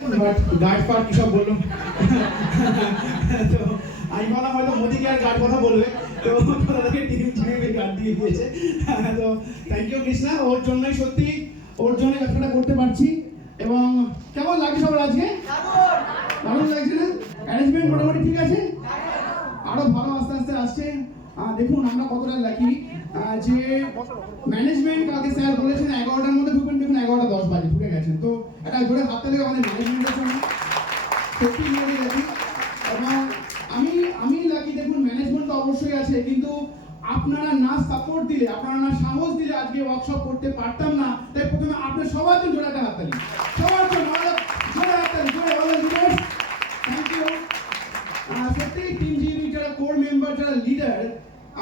But guard ফার্ড কি সব বললো তো আমি বললাম হয়তো মোদিকে আর গার্ড কথা বলবে তো তাদেরকে টিম টিমে গার্ড দিয়ে দিয়েছে তো থ্যাংক ইউ কৃষ্ণা ওর জন্যই সত্যি ওর জন্য ব্যবসাটা করতে পারছি এবং কেমন লাগছে সবার আজকে দারুণ লাগছে না অ্যারেঞ্জমেন্ট মোটামুটি ঠিক আছে আরো ভালো আস্তে আস্তে আসছে দেখুন আমরা কতটা লাকি যে ম্যানেজমেন্ট কালকে স্যার বলেছেন 11টার মধ্যে ঢুকবেন দেখুন 11:10 বাজে ঢুকে গেছেন তো এটা জোরে হাত তালি আমাদের ম্যানেজমেন্টের জন্য সত্যি লাকি এবং আমি লাকি দেখুন ম্যানেজমেন্ট তো অবশ্যই আছে কিন্তু আপনারা না সাপোর্ট দিলে আপনারা না সাহস দিলে আজকে ওয়ার্কশপ করতে পারতাম না তাই প্রথমে আপনার সবার জন্য জোরে একটা হাত তালি সবার জন্য জোরে হাত তালি জোরে অল লিডার্স থ্যাংক ইউ সত্যি টিম জিবি যারা কোর মেম্বার যারা লিডার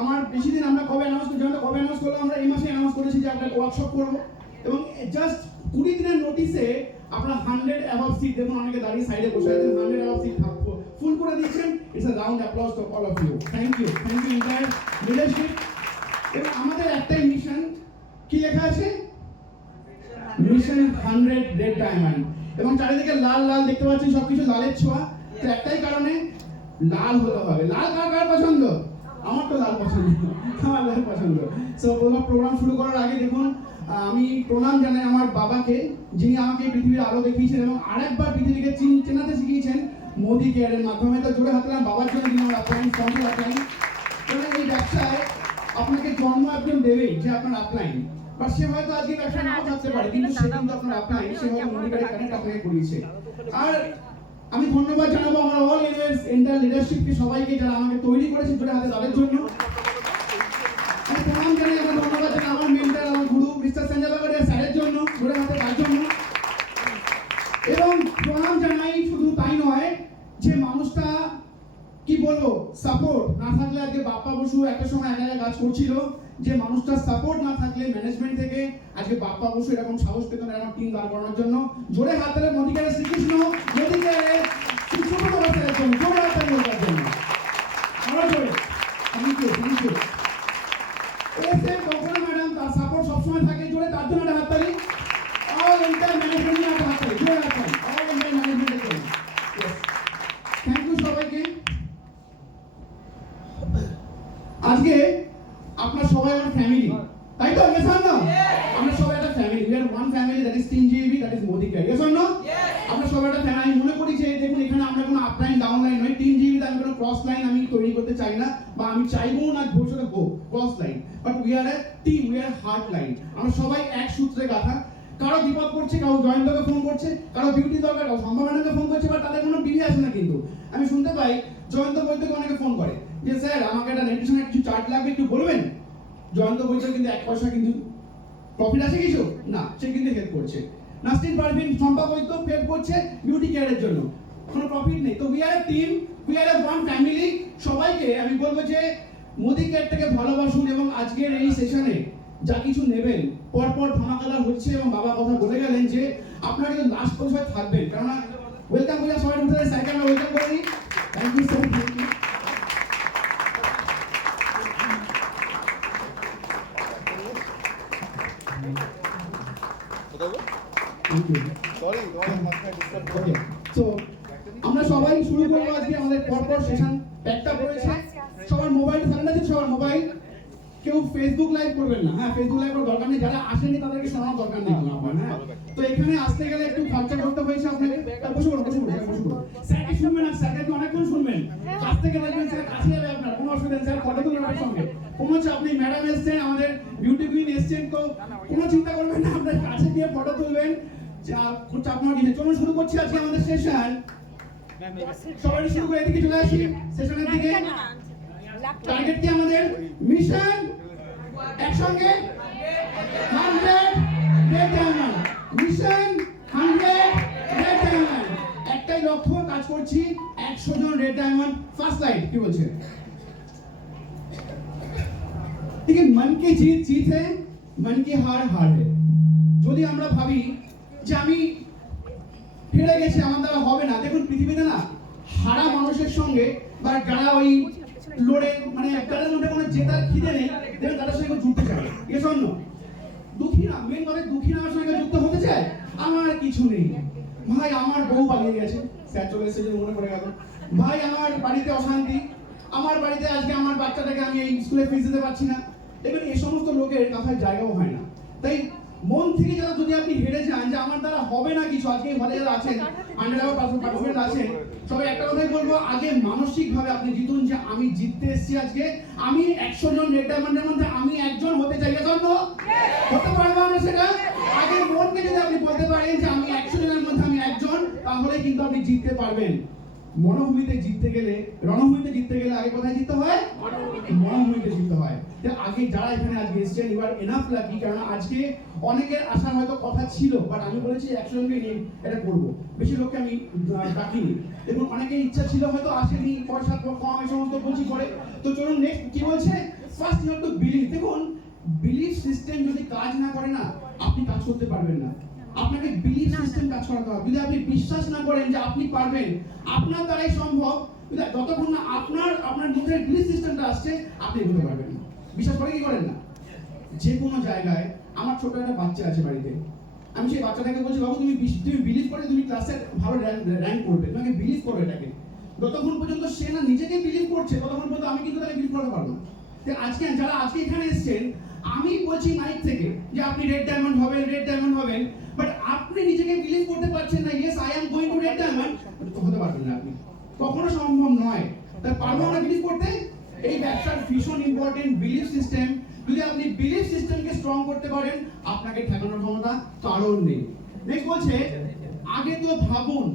আমার বেশি দিন আমরা কবে অ্যানাউন্স করলাম আমরা এই মাসে অ্যানাউন্স করেছি যে আমরা ওয়ার্কশপ করব এবং জাস্ট 20 দিনের নোটিসে আপনারা 100 অ্যাবাভ সিট দেখুন অনেকে দাঁড়িয়ে সাইডে বসে আছেন 100 অ্যাবাভ সিট থাকবো ফুল করে দিয়েছেন it's a round applause to all of you thank you entire leadership এবং আমাদের একটাই মিশন কি লেখা আছে মিশন 100 রেড ডায়মন্ড এবং চারিদিকে লাল লাল দেখতে পাচ্ছেন সবকিছু লালের ছোঁয়া তো একটাই কারণে লাল হতে হবে লাল কার পছন্দ আমার তো লাল পছন্দ আমার লাল পছন্দ সো প্রোগ্রাম শুরু করার আগে দেখুন আমি প্রণাম জানাই আমার বাবাকে যিনি আমাকে পৃথিবীর আলো দেখিয়েছেন এবং আরেকবার পৃথিবীকে চেনাতে শিখিয়েছেন মোদি কেয়ারের মাধ্যমে তো জোরে হাত তালি বাবার জন্য দিন আমরা আপলাইন সঙ্গে আপলাইন কারণ এই ব্যবসায় আপনাকে জন্ম একজন দেবেই যে আপনার আপলাইন বাট সে হয়তো আজকে ব্যবসা নাও থাকতে পারে কিন্তু সে কিন্তু আপনার আপলাইন সে হয়তো মোদি কেয়ারের কানেক্ট আপনাকে করিয়েছে আর আমি ধন্যবাদ জানাবো আমার অল লিডার্স এন্টার লিডারশিপকে সবাইকে যারা আমাকে তৈরি করেছে জোরে হাতে তাদের জন্য আমি প্রণাম জানাই আমার ধন্যবাদ জানাই আমার মেন্টর আমার গুরু মিস্টার সঞ্জয় বাগারিয়া স্যারের জন্য জোরে হাতে তার জন্য এবং প্রণাম জানাই শুধু তাই নয় যে মানুষটা কি বলবো সাপোর্ট না থাকলে আজকে বাপ্পা বসু একটা সময় একা কাজ করছিল যে মানুষটার সাপোর্ট না থাকলে ম্যানেজমেন্ট থেকে আজকে বাপ্পা বসু এরকম সাহস পেত না এরকম টিম দাঁড় করানোর জন্য জোরে হাত তালে মোদিকারে শ্রীকৃষ্ণ মোদিকারে সুব্রত বাচ্চাদের জন্য জোরে হাত তালে মোদিকার জন্য আমরা জোরে থ্যাংক ইউ এসে কখনো ম্যাডাম তার সাপোর্ট সবসময় থাকে জোরে তার জন্য একটা হাত তালি অল এন্টায়ার ম্যানেজমেন্ট নিয়ে হাত তালি জোরে হাত তালি অল এন্টায়ার ম্যানেজমেন্টের জন্য থ্যাংক ইউ সবাইকে আজকে আপনার সবাই আমার ফ্যামিলি তাই তো ইয়েস অর নো আমরা সবাই একটা family we are one family that is team GB that is Modicare yes or no আমরা সবাই একটা ফ্যামিলি মনে করি যে দেখুন এখানে আমরা কোনো আপলাইন ডাউনলাইন নয় টিম জিবি আমি কোনো ক্রস লাইন আমি তৈরি করতে চাই না বা আমি চাইবো না ভবিষ্যতে cross line but we are A team we are heart line আমরা সবাই এক সূত্রে গাঁথা কারো বিপদ করছে কারো জয়ন্তকে ফোন করছে কারো বিউটি দরকার কারো সম্ভাবনাকে ফোন করছে বাট তাদের কোনো বিধি আসে না কিন্তু আমি শুনতে পাই জয়ন্ত বৈদ্যকে অনেকে ফোন করে যে স্যার আমাকে একটা নিউট্রিশনের কিছু চার্ট লাগবে একটু বলবেন জয়ন্ত বৈদ্য কিন্তু 1 পয়সা কিন্তু প্রফিট আছে কিছু না সে কিন্তু হেল্প করছে নাস্টিন পারভিন সম্পা বৈদ্য হেল্প করছে বিউটি কেয়ারের জন্য কোনো প্রফিট নেই তো we are A team we are A one family সবাইকে আমি বলবো যে মোদি কেয়ারটাকে ভালোবাসুন এবং আজকের এই সেশনে যা কিছু নেবেন পরপর ধামাকাদার হচ্ছে এবং বাবা কথা বলে গেলেন যে আপনারা কিন্তু লাস্ট পর্যন্ত থাকবেন কারণ ওয়েলকাম করে সবাই উঠে সাইকেল ওয়েলকাম করে নিই থ্যাংক ইউ সো মাচ আমরা সবাই শুরু করবো আজকে আমাদের পরপর সেশন প্যাকটা রয়েছে সবার মোবাইল সারেন্ডার আছে সবার মোবাইল কেউ ফেসবুক লাইভ করবেন না হ্যাঁ ফেসবুক লাইভ করার দরকার নেই যারা আসেনি তাদেরকে শোনানোর দরকার নেই আপনার হ্যাঁ তো এখানে আসতে গেলে একটু খরচা করতে হয়েছে আপনাকে বসে পড়ুন স্যারকে শুনবেন আর স্যারকে অনেকক্ষণ শুনবেন কাছ থেকে দেখবেন স্যার কাছে যাবে আপনার কোনো অসুবিধা নেই স্যার ফটো তুলবেন আপনার সঙ্গে কোনো আপনি ম্যাডাম এসছেন আমাদের বিউটি কুইন এসছেন তো কোনো চিন্তা করবেন না আপনার কাছে গিয়ে ফটো তুলবেন চাপ নেওয়ার কিছু চলুন শুরু করছি আজকে আমাদের সেশন সবাই শুরু করে এদিকে চলে আসি সেশনের দিকে টার্গেট কি আমাদের মিশন একসঙ্গে 100 red diamond mission 100 red diamond একটাই লক্ষ্য কাজ করছি 100 জন রেড ডায়মন্ড ফার্স্ট লাইট কি বলছে ঠিক আছে মন কি জিত জিত है मन की हार हार है যদি আমরা ভাবি যে আমি ফিরে গেছি আমার দ্বারা হবে না দেখুন পৃথিবীতে না হারা মানুষের সঙ্গে বা যারা ওই লড়ে মানে তাদের মধ্যে কোনো জেতার খিদে নেই দেখবেন তাদের সঙ্গে যুক্ত চায় এ জন্য দুঃখী না মেন কথা দুঃখী না আমার সঙ্গে যুক্ত হতে চায় আমার কিছু নেই ভাই আমার বউ পালিয়ে গেছে, স্যার চলে এসেছে যে মনে পড়ে গেল, ভাই আমার বাড়িতে অশান্তি, আমার বাড়িতে আজকে আমার বাচ্চাটাকে আমি এই স্কুলে ফিস দিতে পারছি না। দেখবেন এই সমস্ত লোকের কথায় জায়গাও হয় না। তাই মন থেকে যারা যদি আপনি হেরে যান যে আমার দ্বারা হবে না কিছু, আজকে ঘরে যারা আছেন 100% আছেন, সবাই একটা কথাই বলবো, আগে মানসিকভাবে আপনি জিতুন যে আমি জিততে এসেছি আজকে, আমি 100 জন রেড ডায়মন্ডের মধ্যে আমি একজন হতে চাই, জন্য হতে পারবো না সেটা। আগে মনকে যদি আপনি বলতে পারেন যে আমি 100 জনের মধ্যে আমি একজন, তাহলে কিন্তু আপনি জিততে পারবেন। মনোভূমিতে জিততে গেলে, রণভূমিতে জিততে গেলে আগে কোথায় জিততে হয়? মনোভূমিতে জিততে হয়। তো আগে যারা এখানে আজকে এসেছেন ইউ আর এনাফ লাকি, কারণ আজকে অনেকের আসার হয়তো কথা ছিল, বাট আমি বলেছি 100 জনকে নিয়ে এটা করবো, বেশি লোককে আমি ডাকিনি। এবং অনেকের ইচ্ছা ছিল হয়তো আসেনি, পয়সা কম, এই সমস্ত বলছি করে। তো চলুন নেক্সট কি বলছে, first you have to believe. দেখুন বিলিফ সিস্টেম যদি কাজ না করে না, আপনি কাজ করতে পারবেন না। আপনাকে বিলিফ সিস্টেম কাজ করাতে হবে। যদি আপনি বিশ্বাস না করেন যে আপনি পারবেন, আপনার দ্বারাই সম্ভব, যতক্ষণ না আপনার মধ্যে বিলিফ সিস্টেমটা আসছে, আপনি এগোতে পারবেন না। বিশ্বাস করে কি করেন না? যে কোনো জায়গায়, আমার ছোট একটা বাচ্চা আছে বাড়িতে, আমি সেই বাচ্চাটাকে বলছি বাবু তুমি বিলিভ করে তুমি ক্লাসে ভালো র্যাঙ্ক করবে, তোমাকে বিলিভ করো এটাকে। যতক্ষণ পর্যন্ত সে না নিজেকে বিলিভ করছে, ততক্ষণ পর্যন্ত আমি কিন্তু তাকে বিলিভ করতে পারবো না। আজকে যারা আজকে এখানে এসেছেন, আমি বলছি মাইক থেকে যে আপনি রেড ডায়মন্ড হবেন, রেড ডায়মন্ড হবেন, বাট আপনি নিজেকে বিলিভ করতে পারছেন না, yes I am going to red diamond, তো হতে পারবেন না আপনি, কখনো সম্ভব নয়। তাই পারবো না বিলিভ করতে। এই ব্যবসার ভীষণ ইম্পর্টেন্ট বিলিভ সিস্টেম। যদি আপনি বিলিভ সিস্টেমকে স্ট্রং করতে পারেন, আপনাকে ঠেকানোর ক্ষমতা কারণ নেই। নেক্সট বলছে আগে তো ভাবুন।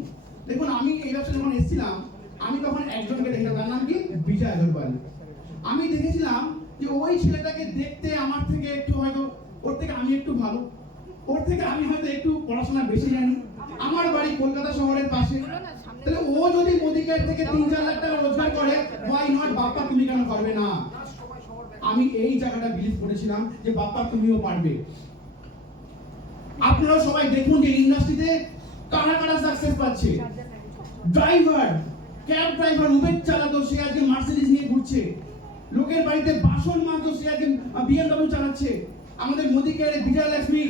দেখুন আমি এই ব্যবসা যখন এসেছিলাম, আমি তখন একজনকে দেখলাম, তার নাম কি বিজয় আগরওয়াল। আমি দেখেছিলাম যে ওই ছেলেটাকে দেখতে আমার থেকে একটু হয়তো, ওর থেকে আমি একটু ভালো, ওর থেকে আমি হয়তো একটু পড়াশোনা বেশি জানি, আমার বাড়ি কলকাতা শহরের পাশে, তাহলে ও যদি মোদিকের থেকে 3-4 লাখ টাকা রোজগার করে, হোয়াই নট, বাপ্পা তুমি কেন পারবে না? আমি এই জায়গাটা বিলিভ করেছিলাম যে বাপ্পা তুমিও পারবে। আপনারা সবাই দেখুন যে ইন্ডাস্ট্রিতে কারা কারা সাকসেস পাচ্ছে। ড্রাইভার, ক্যাব ড্রাইভার, উবের চালাতো, সে আজকে মার্সিডিজ নিয়ে ঘুরছে। লোকের বাড়িতে বাসন মাজতো, সে আজকে BMW চালাচ্ছে। আমাদের মোদিকে বিজয়লক্ষ্মী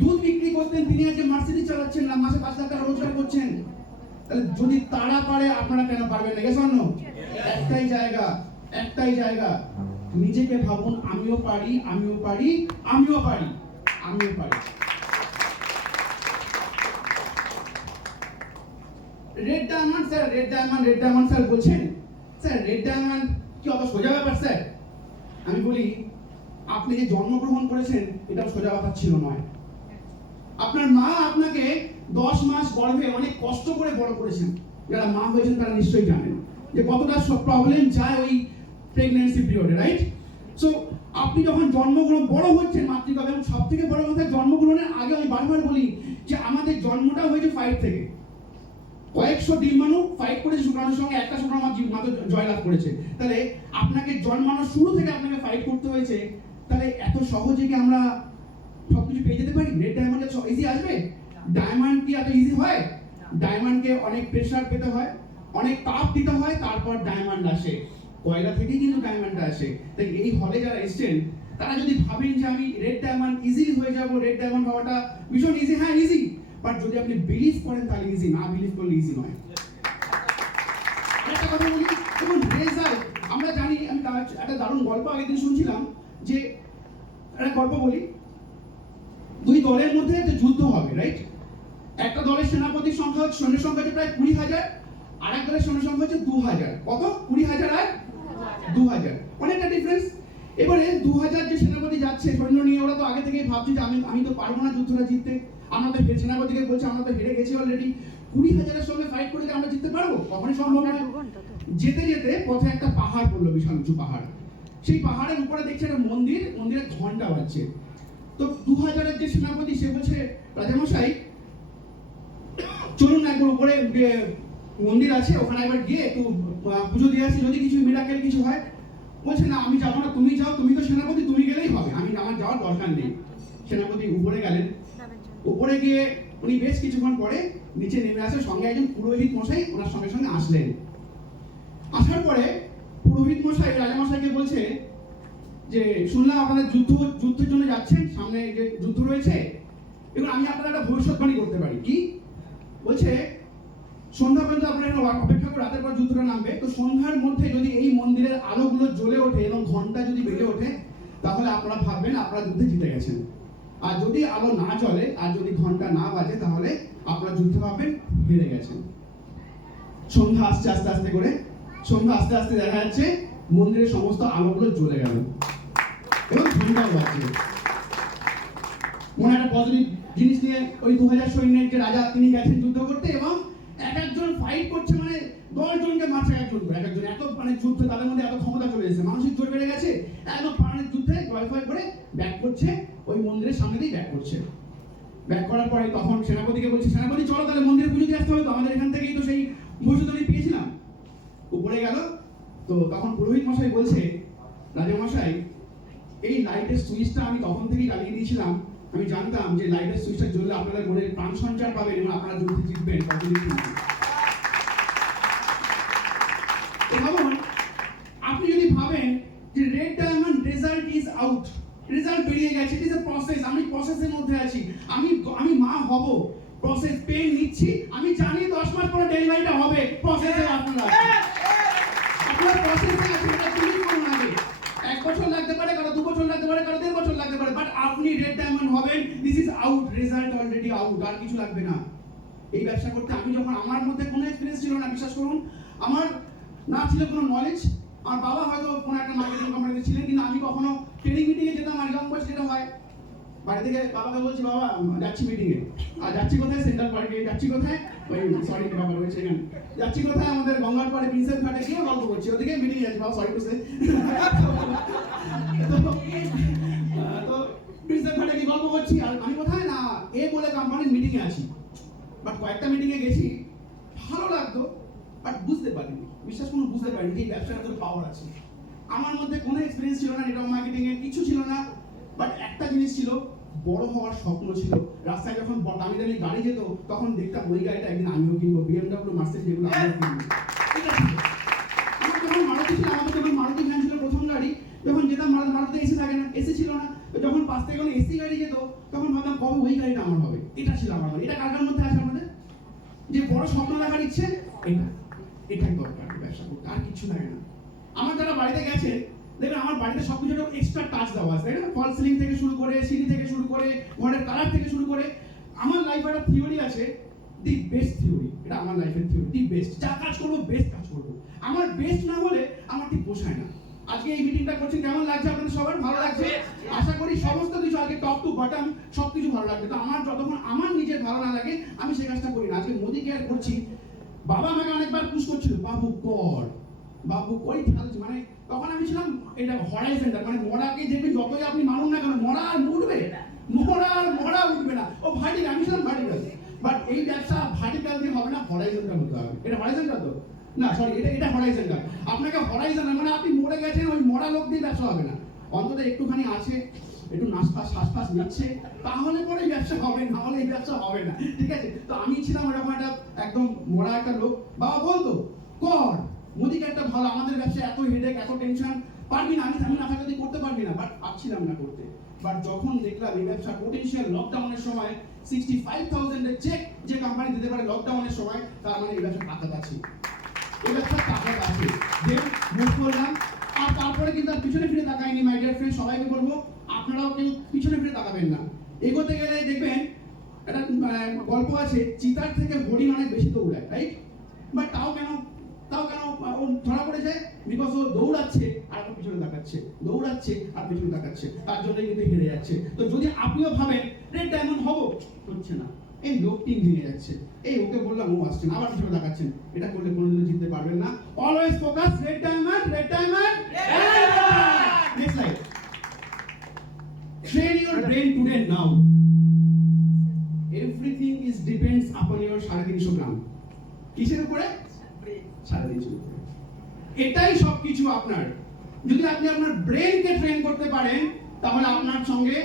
দুধ বিক্রি করতেন, তিনি আজকে মার্সিডিজ চালাচ্ছেন, না মাসে 5 লাখ টাকা রোজগার করছেন। তাহলে যদি তারা পারে, আপনারা কেন পারবেন না? গেছেন না? একটাই জায়গা, নিজেকে ভাবুন আমিও পারি, আমিও পারি, আমিও পারি, আমিও পারি। Red diamond sir, red diamond sir বলছেন, স্যার রেড ডায়মন্ড কি অত সোজা ব্যাপার স্যার? আমি বলি আপনি যে জন্মগ্রহণ করেছেন, এটা সোজা ব্যাপার ছিল নয়। আপনার মা আপনাকে 10 মাস গর্ভে অনেক কষ্ট করে বড় করেছেন। যারা মা হয়েছেন তারা নিশ্চয়ই জানেন যে কতটা প্রবলেম যায় ওই প্রেগন্যান্সি পিরিয়ডে, রাইট? সো আপনি যখন জন্মগ্রহণ বড় হচ্ছেন মাতৃগর্ভে, এবং সব থেকে বড় কথা জন্মগ্রহণের আগে আমি বারবার বলি যে আমাদের জন্মটা হয়েছে ফাইট থেকে। কয়েকশো ডিম্বাণু ফাইট করেছে শুক্রাণুর সঙ্গে, একটা শুক্রাণু মাত্র জয়লাভ করেছে। তাহলে আপনাকে জন্মানোর শুরু থেকে আপনাকে ফাইট করতে হয়েছে। তাহলে এত সহজে কি আমরা সবকিছু পেয়ে যেতে পারি? রেড ডায়মন্ডে ইজি আসবে? ডায়মন্ড কি এত ইজি হয়? ডায়মন্ডকে অনেক প্রেসার পেতে হয়, অনেক তাপ দিতে হয়, তারপর ডায়মন্ড আসে। কয়লা থেকেই কিন্তু ডায়মন্ডটা আসে। তাই এই হলে যারা এসেছেন, তারা যদি ভাবেন যে আমি রেড ডায়মন্ড ইজিলি হয়ে যাব, রেড ডায়মন্ড হওয়াটা ভীষণ ইজি, হ্যাঁ ইজি, বাট যদি আপনি বিলিভ করেন তাহলে ইজি, না বিলিভ করলে ইজি নয়। একটা কথা বলি, দেখুন রেজাল্ট আমরা জানি। আমি একটা দারুণ গল্প আগের দিন শুনছিলাম, যে একটা গল্প বলি, দুই দলের মধ্যে একটা যুদ্ধ হবে, রাইট? একটা দলের সেনাপতির সংখ্যা, সৈন্যের সংখ্যা হচ্ছে প্রায় 20,000, আর এক দলের সৈন্য সংখ্যা হচ্ছে 2,000। কত? 20,000 আর 2,000, অনেকটা ডিফারেন্স। এবারে 2,000 যে সেনাপতি যাচ্ছে সৈন্য নিয়ে, ওরা তো আগে থেকেই ভাবছে যে আমি তো পারবো না যুদ্ধটা জিততে। আমরা তো সেনাপতিকে বলছে আমরা তো হেরে গেছি অলরেডি, 20,000-এর সঙ্গে ফাইট করে আমরা জিততে পারবো? কখনোই সম্ভব নয়। যেতে যেতে পথে একটা পাহাড় পড়লো, বিশাল উঁচু পাহাড়। সেই পাহাড়ের উপরে দেখছে একটা মন্দির, মন্দিরে ঘন্টা বাজছে। তো 2,000-এর যে সেনাপতি, সে বলছে রাজামশাই চলুন একবার উপরে মন্দির আছে, ওখানে একবার গিয়ে একটু পুজো দিয়ে আসি, যদি কিছু মিরাকেল কিছু হয়। বলছে না আমি যাবো না, তুমি যাও, তুমি তো সেনাপতি, তুমি গেলেই হবে, আমার যাওয়ার দরকার নেই। সেনাপতি উপরে গেলেন। উপরে গিয়ে উনি বেশ কিছুক্ষণ পরে নিচে নেমে আসে, সঙ্গে একজন পুরোহিত মশাই ওনার সঙ্গে সঙ্গে আসলেন। আসার পরে পুরোহিত মশাই রাজামশাইকে বলছে যে শুনলাম আপনারা যুদ্ধের জন্য যাচ্ছেন, সামনে যে যুদ্ধ রয়েছে, এবং আমি আপনারা একটা ভবিষ্যৎবাণী করতে পারি। কি? বলছে সন্ধ্যা পর্যন্ত আপনারা অপেক্ষা করে রাতের পর যুদ্ধটা নামবে, তো সন্ধ্যার মধ্যে যদি এই মন্দিরের আলোগুলো জ্বলে ওঠে এবং ঘন্টা যদি বেজে ওঠে, তাহলে আপনারা ভাববেন আপনারা যুদ্ধে জিতে গেছেন। আর যদি আলো না জ্বলে আর যদি ঘন্টা না বাজে, তাহলে আপনারা যুদ্ধে ভাববেন হেরে গেছেন। সন্ধ্যা আসছে আস্তে আস্তে করে, সন্ধ্যা আস্তে আস্তে দেখা যাচ্ছে মন্দিরের সমস্ত আলোগুলো জ্বলে গেল এবং ঘন্টাও বাজছে। মনে একটা পজিটিভ জিনিস নিয়ে ওই 2000 সৈন্যের যে রাজা, তিনি গেছেন যুদ্ধ করতে এবং এক একজন ফাইট করছে, মানে 10 জনকে মারছে একজন করে, এক একজন। এত মানে যুদ্ধ, তাদের মধ্যে এত ক্ষমতা চলে এসেছে, মানসিক জোর বেড়ে গেছে, একদম প্রাণের যুদ্ধে জয়ফয় করে ব্যাক করছে, ওই মন্দিরের সামনে দিয়ে ব্যাক করছে। ব্যাক করার পরে তখন সেনাপতিকে বলছে, সেনাপতি চলো তাহলে মন্দিরে পুজো দিয়ে আসতে হবে, তো আমাদের এখান থেকেই তো সেই ভবিষ্যৎবাণী পেয়েছিলাম। উপরে গেল, তো তখন পুরোহিত মশাই বলছে, রাজা মশাই এই লাইটের সুইচটা আমি তখন থেকেই জ্বালিয়ে দিয়েছিলাম, আমি জানতাম যে লাইটের সুইচটা জ্বললে আপনারা মনে প্রাণ সঞ্চার পাবেন এবং আপনারা যুদ্ধে জিতবেন। ভাবুন, আপনি যদি ভাবেন যে red diamond result is out, result বেরিয়ে গেছে, ইট ইজ এ প্রসেস, আমি প্রসেসের মধ্যে আছি, আমি মা হব, প্রসেস পেন নিচ্ছি, আমি জানি 10 মাস পরে ডেলিভারিটা হবে, প্রসেসে আপনারা প্রসেসে আছেন, এটা বিলিভ করুন। আগে 1 বছর লাগতে পারে, কারো 2 বছর লাগতে পারে, কারো 1.5 বছর লাগতে পারে, বাট আপনি রেড ডায়মন্ড হবেন, this is out, result already out, আর কিছু লাগবে না। এই ব্যবসা করতে আমি যখন, আমার মধ্যে কোনো এক্সপেরিয়েন্স ছিল না, বিশ্বাস করুন, আমার না ছিল কোনো নলেজ। আমার বাবা হয়তো কোনো একটা মার্কেটিং কোম্পানিতে ছিলেন, কিন্তু আমি কখনো ট্রেনিং মিটিংয়ে যেতাম, আর এরকম বয়স যেটা হয়, বাড়ি থেকে বাবাকে বলছি, বাবা যাচ্ছি মিটিংয়ে, আর যাচ্ছি কোথায়, সেন্ট্রাল পার্কে, যাচ্ছি কোথায়, ওই সরি বাবা রয়েছে এখানে, যাচ্ছি কোথায়, আমাদের গঙ্গার পাড়ে প্রিন্সেপ ঘাটে গিয়ে গল্প করছি, ওদিকে মিটিংয়ে যাচ্ছি, বাবা সরি টু সে, তো প্রিন্সেপ ঘাটে গিয়ে গল্প করছি, আর আমি কোথায় না এ বলে কোম্পানির মিটিংয়ে আছি। বাট কয়েকটা মিটিংয়ে গেছি, ভালো লাগতো, বাট বুঝতে পারিনি, বিশ্বাস করুন বুঝতে পারিনি যে এই ব্যবসার এত পাওয়ার আছে। আমার মধ্যে কোনো এক্সপিরিয়েন্স ছিল না, নেটওয়ার্ক মার্কেটিং এর কিছু ছিল না, বাট একটা জিনিস ছিল, বড় হওয়ার স্বপ্ন ছিল। রাস্তায় যখন দামি দামি গাড়ি যেত, তখন দেখতাম ওই গাড়িটা একদিন আমিও কিনবো, BMW, মার্সিডিজ, যেগুলো আমিও কিনবো। এটা ছিল আমার যখন মারুতি ছিল, আমাদের যখন মারুতি ভ্যান ছিল প্রথম গাড়ি, যখন যেতাম মারুতি এসি থাকে না, এসি ছিল না, যখন পাশ থেকে কোনো এসি গাড়ি যেত, তখন ভাবতাম কবে ওই গাড়িটা আমার হবে। এটা ছিল আমার, এটা কার কার মধ্যে আছে আমাদের, যে বড় স্বপ্ন দেখার ইচ্ছে, এটাই দরকার ব্যবসা করতে, আর কিছু লাগে না। আমার যারা বাড়িতে গেছে, দেখবেন আমার বাড়িতে সবকিছু একটা এক্সট্রা টাচ দেওয়া আছে, তাই না? ফল সিলিং থেকে শুরু করে, সিঁড়ি থেকে শুরু করে, ঘরের কালার থেকে শুরু করে। আমার লাইফে একটা থিওরি আছে, দি বেস্ট থিওরি, এটা আমার লাইফের থিওরি, দি বেস্ট। যা কাজ করবো বেস্ট কাজ করবো, আমার বেস্ট না হলে আমার ঠিক পোষায় না। আজকে এই মিটিংটা করছেন, কেমন লাগছে আপনাদের সবার? ভালো লাগছে? আশা করি সমস্ত কিছু আজকে টপ টু বটম সবকিছু ভালো লাগবে। তো আমার যতক্ষণ আমার নিজের ভালো না লাগে, আমি সেই কাজটা করি না। আজকে মোদি কেয়ার করছি, বাবা আমাকে অনেকবার পুশ করছিল, বাবু কর, বাবু ওই ঠালছি, মানে তখন আমি ছিলাম এটা হরাইজন্টাল, মানে মরাকে দেখবে যতই আপনি মারুন না কেন, মরা আর উঠবে, মরা উঠবে না, ও ভার্টিক্যাল, আমি ছিলাম ভার্টিক্যাল। বাট এই ব্যবসা ভার্টিক্যাল দিয়ে হবে না, হরাইজন্টাল হতে হবে। এটা হরাইজন্টাল তো না, সরি, এটা হরাইজন্টাল। আপনাকে হরাইজন্টাল মানে আপনি মরে গেছেন, ওই মরা লোক দিয়ে ব্যবসা হবে না, অন্তত একটুখানি আছে, একটু নাশপাস শ্বাসপাস নিচ্ছে, তাহলে পরে ব্যবসা হবে, না হলে এই ব্যবসা হবে না, ঠিক আছে? তো আমি ছিলাম এরকম একটা একদম মরা একটা লোক। বাবা বলতো কর, মোদিকে একটা ভালো, আমাদের ব্যবসা এত হেডেক, এত টেনশন, পারবি না, আমি না থাকলে করতে পারবি না, বাট পারছিলাম না করতে। বাট যখন দেখলাম এই ব্যবসা পোটেনশিয়াল, লকডাউনের সময় 65,000 এর চেক যে কোম্পানি দিতে পারে লকডাউনের সময়, তার মানে এই ব্যবসা টাকা আছে, এই ব্যবসা টাকা আছে, যে মুভ করলাম। আর তারপরে কিন্তু আর পিছনে ফিরে তাকাইনি। মাই ডিয়ার ফ্রেন্ড, সবাইকে বলবো আপনারাও কেউ পিছনে ফিরে তাকাবেন না। এগোতে গেলে দেখবেন একটা গল্প আছে, চিতার থেকে হরিণ অনেক বেশি দৌড়ায়, রাইট? বাট তাও কেন ও ধরা পড়ে যায়? বিকজ ও দৌড়াচ্ছে আর পিছনে তাকাচ্ছে, দৌড়াচ্ছে আর পিছনে তাকাচ্ছে, তার জন্যই কিন্তু হেরে যাচ্ছে। তো যদি আপনিও ভাবেন রেড ডায়মন্ড হবো, হচ্ছে না, এই লোকটি ভেঙে যাচ্ছে, এই ওকে বললাম ও আসছে না, আবার পিছনে তাকাচ্ছেন, এটা করলে কোনোদিনও জিততে পারবেন না। Always focus, red diamond, red diamond. Next slide. Train your brain today now. Everything is depends upon your 350 গ্রাম। কিসের উপরে? 350 উপরে। এটাই সবকিছু আপনার। যদি আপনি আপনার ব্রেনকে ট্রেন করতে পারেন, তাহলে আপনার সঙ্গে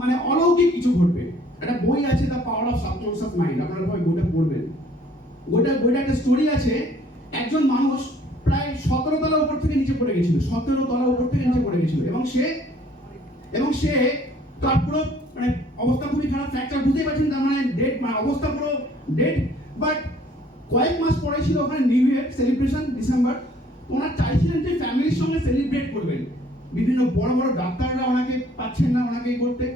মানে অলৌকিক কিছু ঘটবে। একটা বই আছে, the power of subconscious mind, আপনারা সবাই বইটা পড়বেন। বইটা একটা স্টোরি আছে, একজন মানুষ প্রায় 17 তলা উপর থেকে নিচে পড়ে গেছিল, 17 তলা উপর থেকে নিচে পড়ে গেছিল, এবং সে তার পুরো মানে অবস্থা খুবই খারাপ, ফ্র্যাকচার, বুঝতেই পারছেন, তার মানে ডেড, মানে অবস্থা পুরো ডেট, বাট কয়েক মাস পরে ছিল ওখানে নিউ ইয়ার সেলিব্রেশন ডিসেম্বর, ওনার চাইছিলেন যে ফ্যামিলির সঙ্গে সেলিব্রেট করবেন। বিভিন্ন বড় বড় ডাক্তাররা ওনাকে পাচ্ছেন না ওনাকে করতে,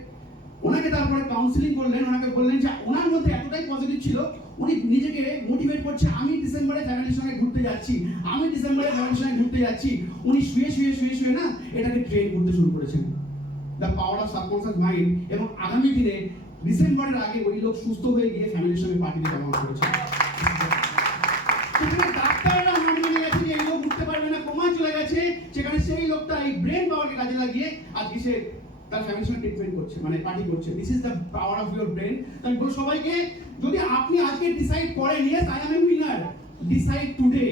ওনাকে তারপরে কাউন্সিলিং করলেন, ওনাকে বললেন যে ওনার মধ্যে এতটাই পজিটিভ ছিল, উনি নিজেকে মোটিভেট করছে, আমি ডিসেম্বরে ফ্যামিলির সঙ্গে ঘুরতে যাচ্ছি, আমি ডিসেম্বরে ফ্যামিলির সঙ্গে ঘুরতে যাচ্ছি। উনি শুয়ে না এটাকে ট্রেন করতে শুরু করেছেন, the power of subconscious mind. এবং আগামী দিনে ডিসেম্বরের আগে ওই লোক সুস্থ হয়ে গিয়ে ফ্যামিলির সঙ্গে পার্টিতে জমা করেছে। সেখানে ডাক্তাররা হার মেনে গেছে যে এই লোক উঠতে পারবে না, কোমায় চলে গেছে, সেখানে সেই লোকটা এই ব্রেন পাওয়ারকে কাজে লাগিয়ে আজকে সে তার ফ্যামিলির সঙ্গে ট্রিটমেন্ট করছে, মানে পার্টি করছে। This is the power of your brain. তাই বল সবাইকে, যদি আপনি আজকে ডিসাইড করেন yes I am A winner, decide today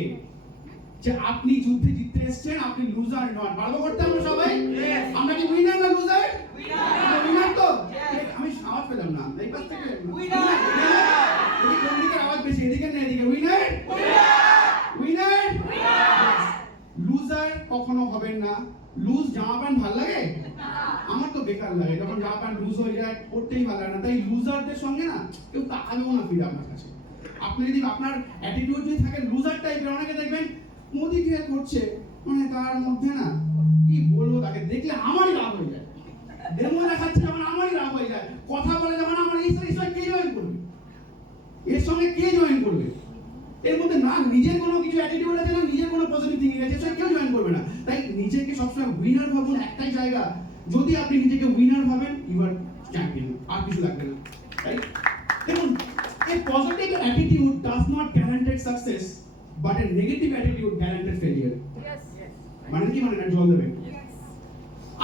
যে আপনি যুদ্ধে জিততে এসেছেন, আপনি লুজার নন। পারবো করতে আমরা সবাই? আমরা কি উইনার না লুজার? উইনার তো। আমি আওয়াজ পেলাম না এই পাশ থেকে। উইনার। এই কোন দিকের আওয়াজ বেশি, এদিকে না এদিকে? Winner, winner. লুজার কখনো হবেন না। লুজ জামা প্যান্ট ভালো লাগে? আমার তো বেকার লাগে যখন জামা প্যান্ট লুজ হয়ে যায়, পড়তেই ভালো লাগে না। তাই লুজারদের সঙ্গে না কেউ তাকাবেও না ফিরে আপনার কাছে। আপনি যদি আপনার অ্যাটিটিউড যদি থাকে লুজার টাইপের, অনেকে দেখবেন মোদি কে করছে, মানে তার মধ্যে না কি বলবো, তাকে দেখলে আমারই রাগ হয়ে যায়। ডেমো দেখাচ্ছে যখন আমারই রাগ হয়ে যায়, কথা বলে যখন আমার এই সঙ্গে কে জয়েন করবে, এর সঙ্গে কে জয়েন করবে? এর মধ্যে না নিজের কোনো কিছু অ্যাটিটিউড আছে, না নিজের কোনো পজিটিভ থিঙ্কিং আছে, সেটা কেউ জয়েন করবে না। তাই নিজেকে সবসময় উইনার ভাবুন। একটাই জায়গা, যদি আপনি নিজেকে উইনার ভাবেন, ইউ আর চ্যাম্পিয়ন, আর কিছু লাগবে না। রাইট? দেখুন, a positive attitude does not guarantee success, but a negative attitude guarantees failure. Yes. মানে কি, মানে না জল দেবেন।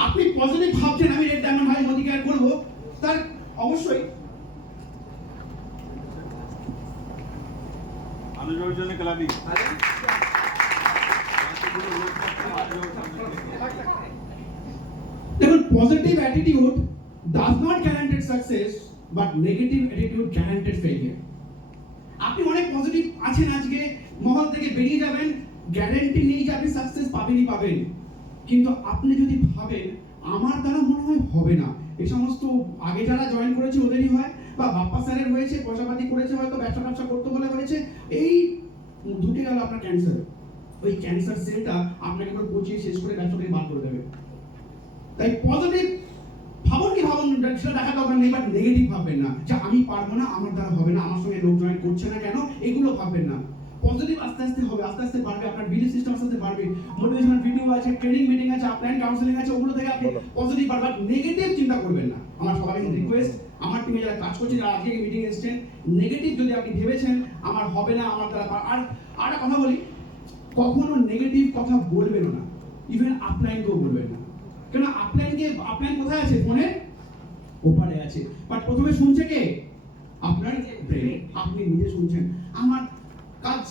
আপনি পজিটিভ ভাবছেন আমি রেড ডায়মন্ড ভাই মোদিকে আর করব, তার অবশ্যই अनुजोर जन कलाबी দেখুন, positive attitude does not guarantee success, but negative attitude guarantee failure. আপনি অনেক পজিটিভ আছেন, আজকে মহল থেকে বেরিয়ে যাবেন, গ্যারান্টি নেই যে আপনি সাকসেস পাবেনই পাবেন। কিন্তু আপনি যদি ভাবেন আমার দ্বারা মনে হয় হবে না, এই সমস্ত আগে যারা জয়েন করেছে ওদেরই হয়, বা বাপ্পা স্যারের হয়েছে, পয়সাপাতি করেছে, হয়তো ব্যবসা করতে বলে হয়েছে, এই ঢুকে গেল আপনার ক্যান্সার। ওই ক্যান্সার সেলটা আপনাকে করে পচিয়ে শেষ করে ব্যবসাটাকে বার করে দেবে। তাই পজিটিভ ভাবুন, কি ভাবুন সেটা দেখা দরকার নেই, বাট নেগেটিভ ভাববেন না যে আমি পারবো না, আমার দ্বারা হবে না, আমার সঙ্গে লোক জয়েন করছে না কেন, এগুলো ভাববেন না। পজিটিভ আস্তে আস্তে হবে, আস্তে আস্তে বাড়বে, আপনার বিলিফ সিস্টেম আস্তে আস্তে বাড়বে। মোটিভেশনাল ভিডিও আছে, ট্রেনিং মিটিং আছে, আপনার কাউন্সিলিং আছে, ওগুলো থেকে আপনি পজিটিভ বাড়বে, নেগেটিভ চিন্তা করবেন না। আমার সবাইকে রিকোয়েস্ট, আমার টিমে যারা কাজ করছে, যারা আজকে এই মিটিং এসেছেন, নেগেটিভ যদি আপনি ভেবেছেন আমার হবে না, আমার দ্বারা আর একটা কথা বলি, কখনো নেগেটিভ কথা বলবেন না, ইভেন আপলাইনকেও বলবেন না। কেন? আপলাইন কোথায় আছে? ফোনে ওপারে আছে, বাট প্রথমে শুনছে কে? আপনার ব্রেন। আপনি নিজে শুনছেন। আমার কাজ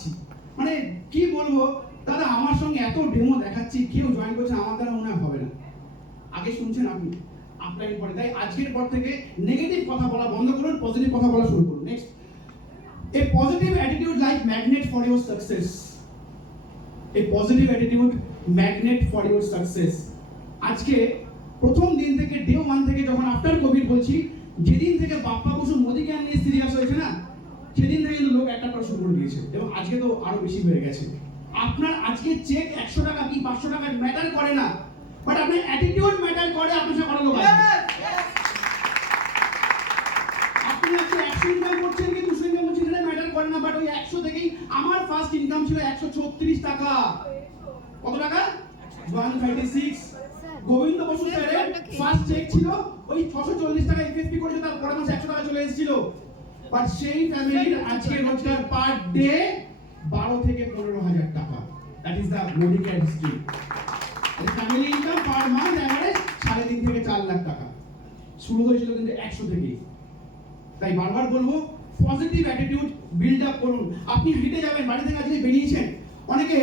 মানে কি বলবো দাদা, আমার সঙ্গে এত ডেমো দেখাচ্ছি, কেউ জয়েন করছে, আমার দ্বারা মনে হবে না। আগে শুনছেন আপনি, আপলাইন পরে। তাই আজকের পর থেকে নেগেটিভ কথা বলা বন্ধ করুন, পজিটিভ কথা বলা শুরু করুন। Next, a positive attitude like magnet for your success. A positive attitude magnet for your success. আজকে প্রথম দিন থেকে, ডে 1 থেকে, যখন আফটার কোভিড বলছি, যেদিন থেকে বাপ্পা বসু মোদি জ্ঞান নিয়ে সিরিয়াস হয়েছে না, সেদিন থেকে লোক একটা করা শুরু করে দিয়েছে, এবং আজকে তো আরো বেশি হয়ে গেছে। আপনার আজকে চেক 100 টাকা কি 500 টাকা ম্যাটার করে না, বাট আপনার অ্যাটিটিউড ম্যাটার করে। আপনার সাথে করা লোক আসবে। আপনি আজকে 100 ইনকাম করছেন কি 200 ইনকাম করছেন, সেটা ম্যাটার করে না, বাট ওই 100 থেকেই আমার ফার্স্ট ইনকাম ছিল 136 টাকা। কত টাকা? 136। গোবিন্দ বসু স্যারের ফার্স্ট চেক ছিল ওই 640 টাকা, এফএসপি করেছে, তার পরের মাসে 100 টাকা চলে এসেছিল। বাট সেই ফ্যামিলির আজকে রোজগার পার ডে 12 থেকে 15,000 টাকা। That is the Modi care history. Family income per month average 3.5 থেকে 4 লাখ টাকা। শুরু হয়েছিল কিন্তু 100 থেকে। তাই বারবার বলবো, পজিটিভ অ্যাটিটিউড বিল্ড আপ করুন। আপনি হেঁটে যাবেন, বাড়ি থেকে আজকে বেরিয়েছেন, অনেকে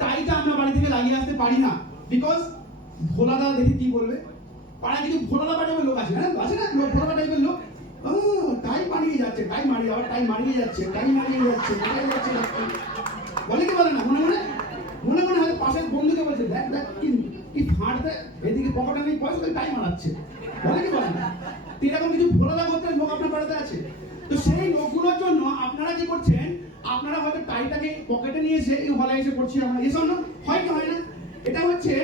টাইটা আমরা বাড়ি থেকে লাগিয়ে আসতে পারি না, বিকজ ভোলাদা দেখে কি বলবে, পাড়ায় কিছু ভোলাদা টাইপের লোক আছে, হ্যাঁ আছে না, ভোলাদা টাইপের লোক, টাই মারিয়ে যাচ্ছে, টাই মারিয়ে যাচ্ছে, টাই মারিয়ে যাচ্ছে, বলে কি বলে না, মনে মনে হয়তো পাশের বন্ধুকে বলছে, দেখ দেখ কি ফাঁড় দেয়, এদিকে পকেটে নেই পয়সা, টাই মারাচ্ছে, বলে কি বলে না। এরকম কিছু ভোলাদা করতে লোক আপনার বাড়িতে আছে। তো সেই লোকগুলোর জন্য আমরা হয়তো টাইটাকে পকেটে নিয়ে এসে এই হলে এসে পড়ছি আমরা, এসব না হয় কি হয় না, এটা হচ্ছে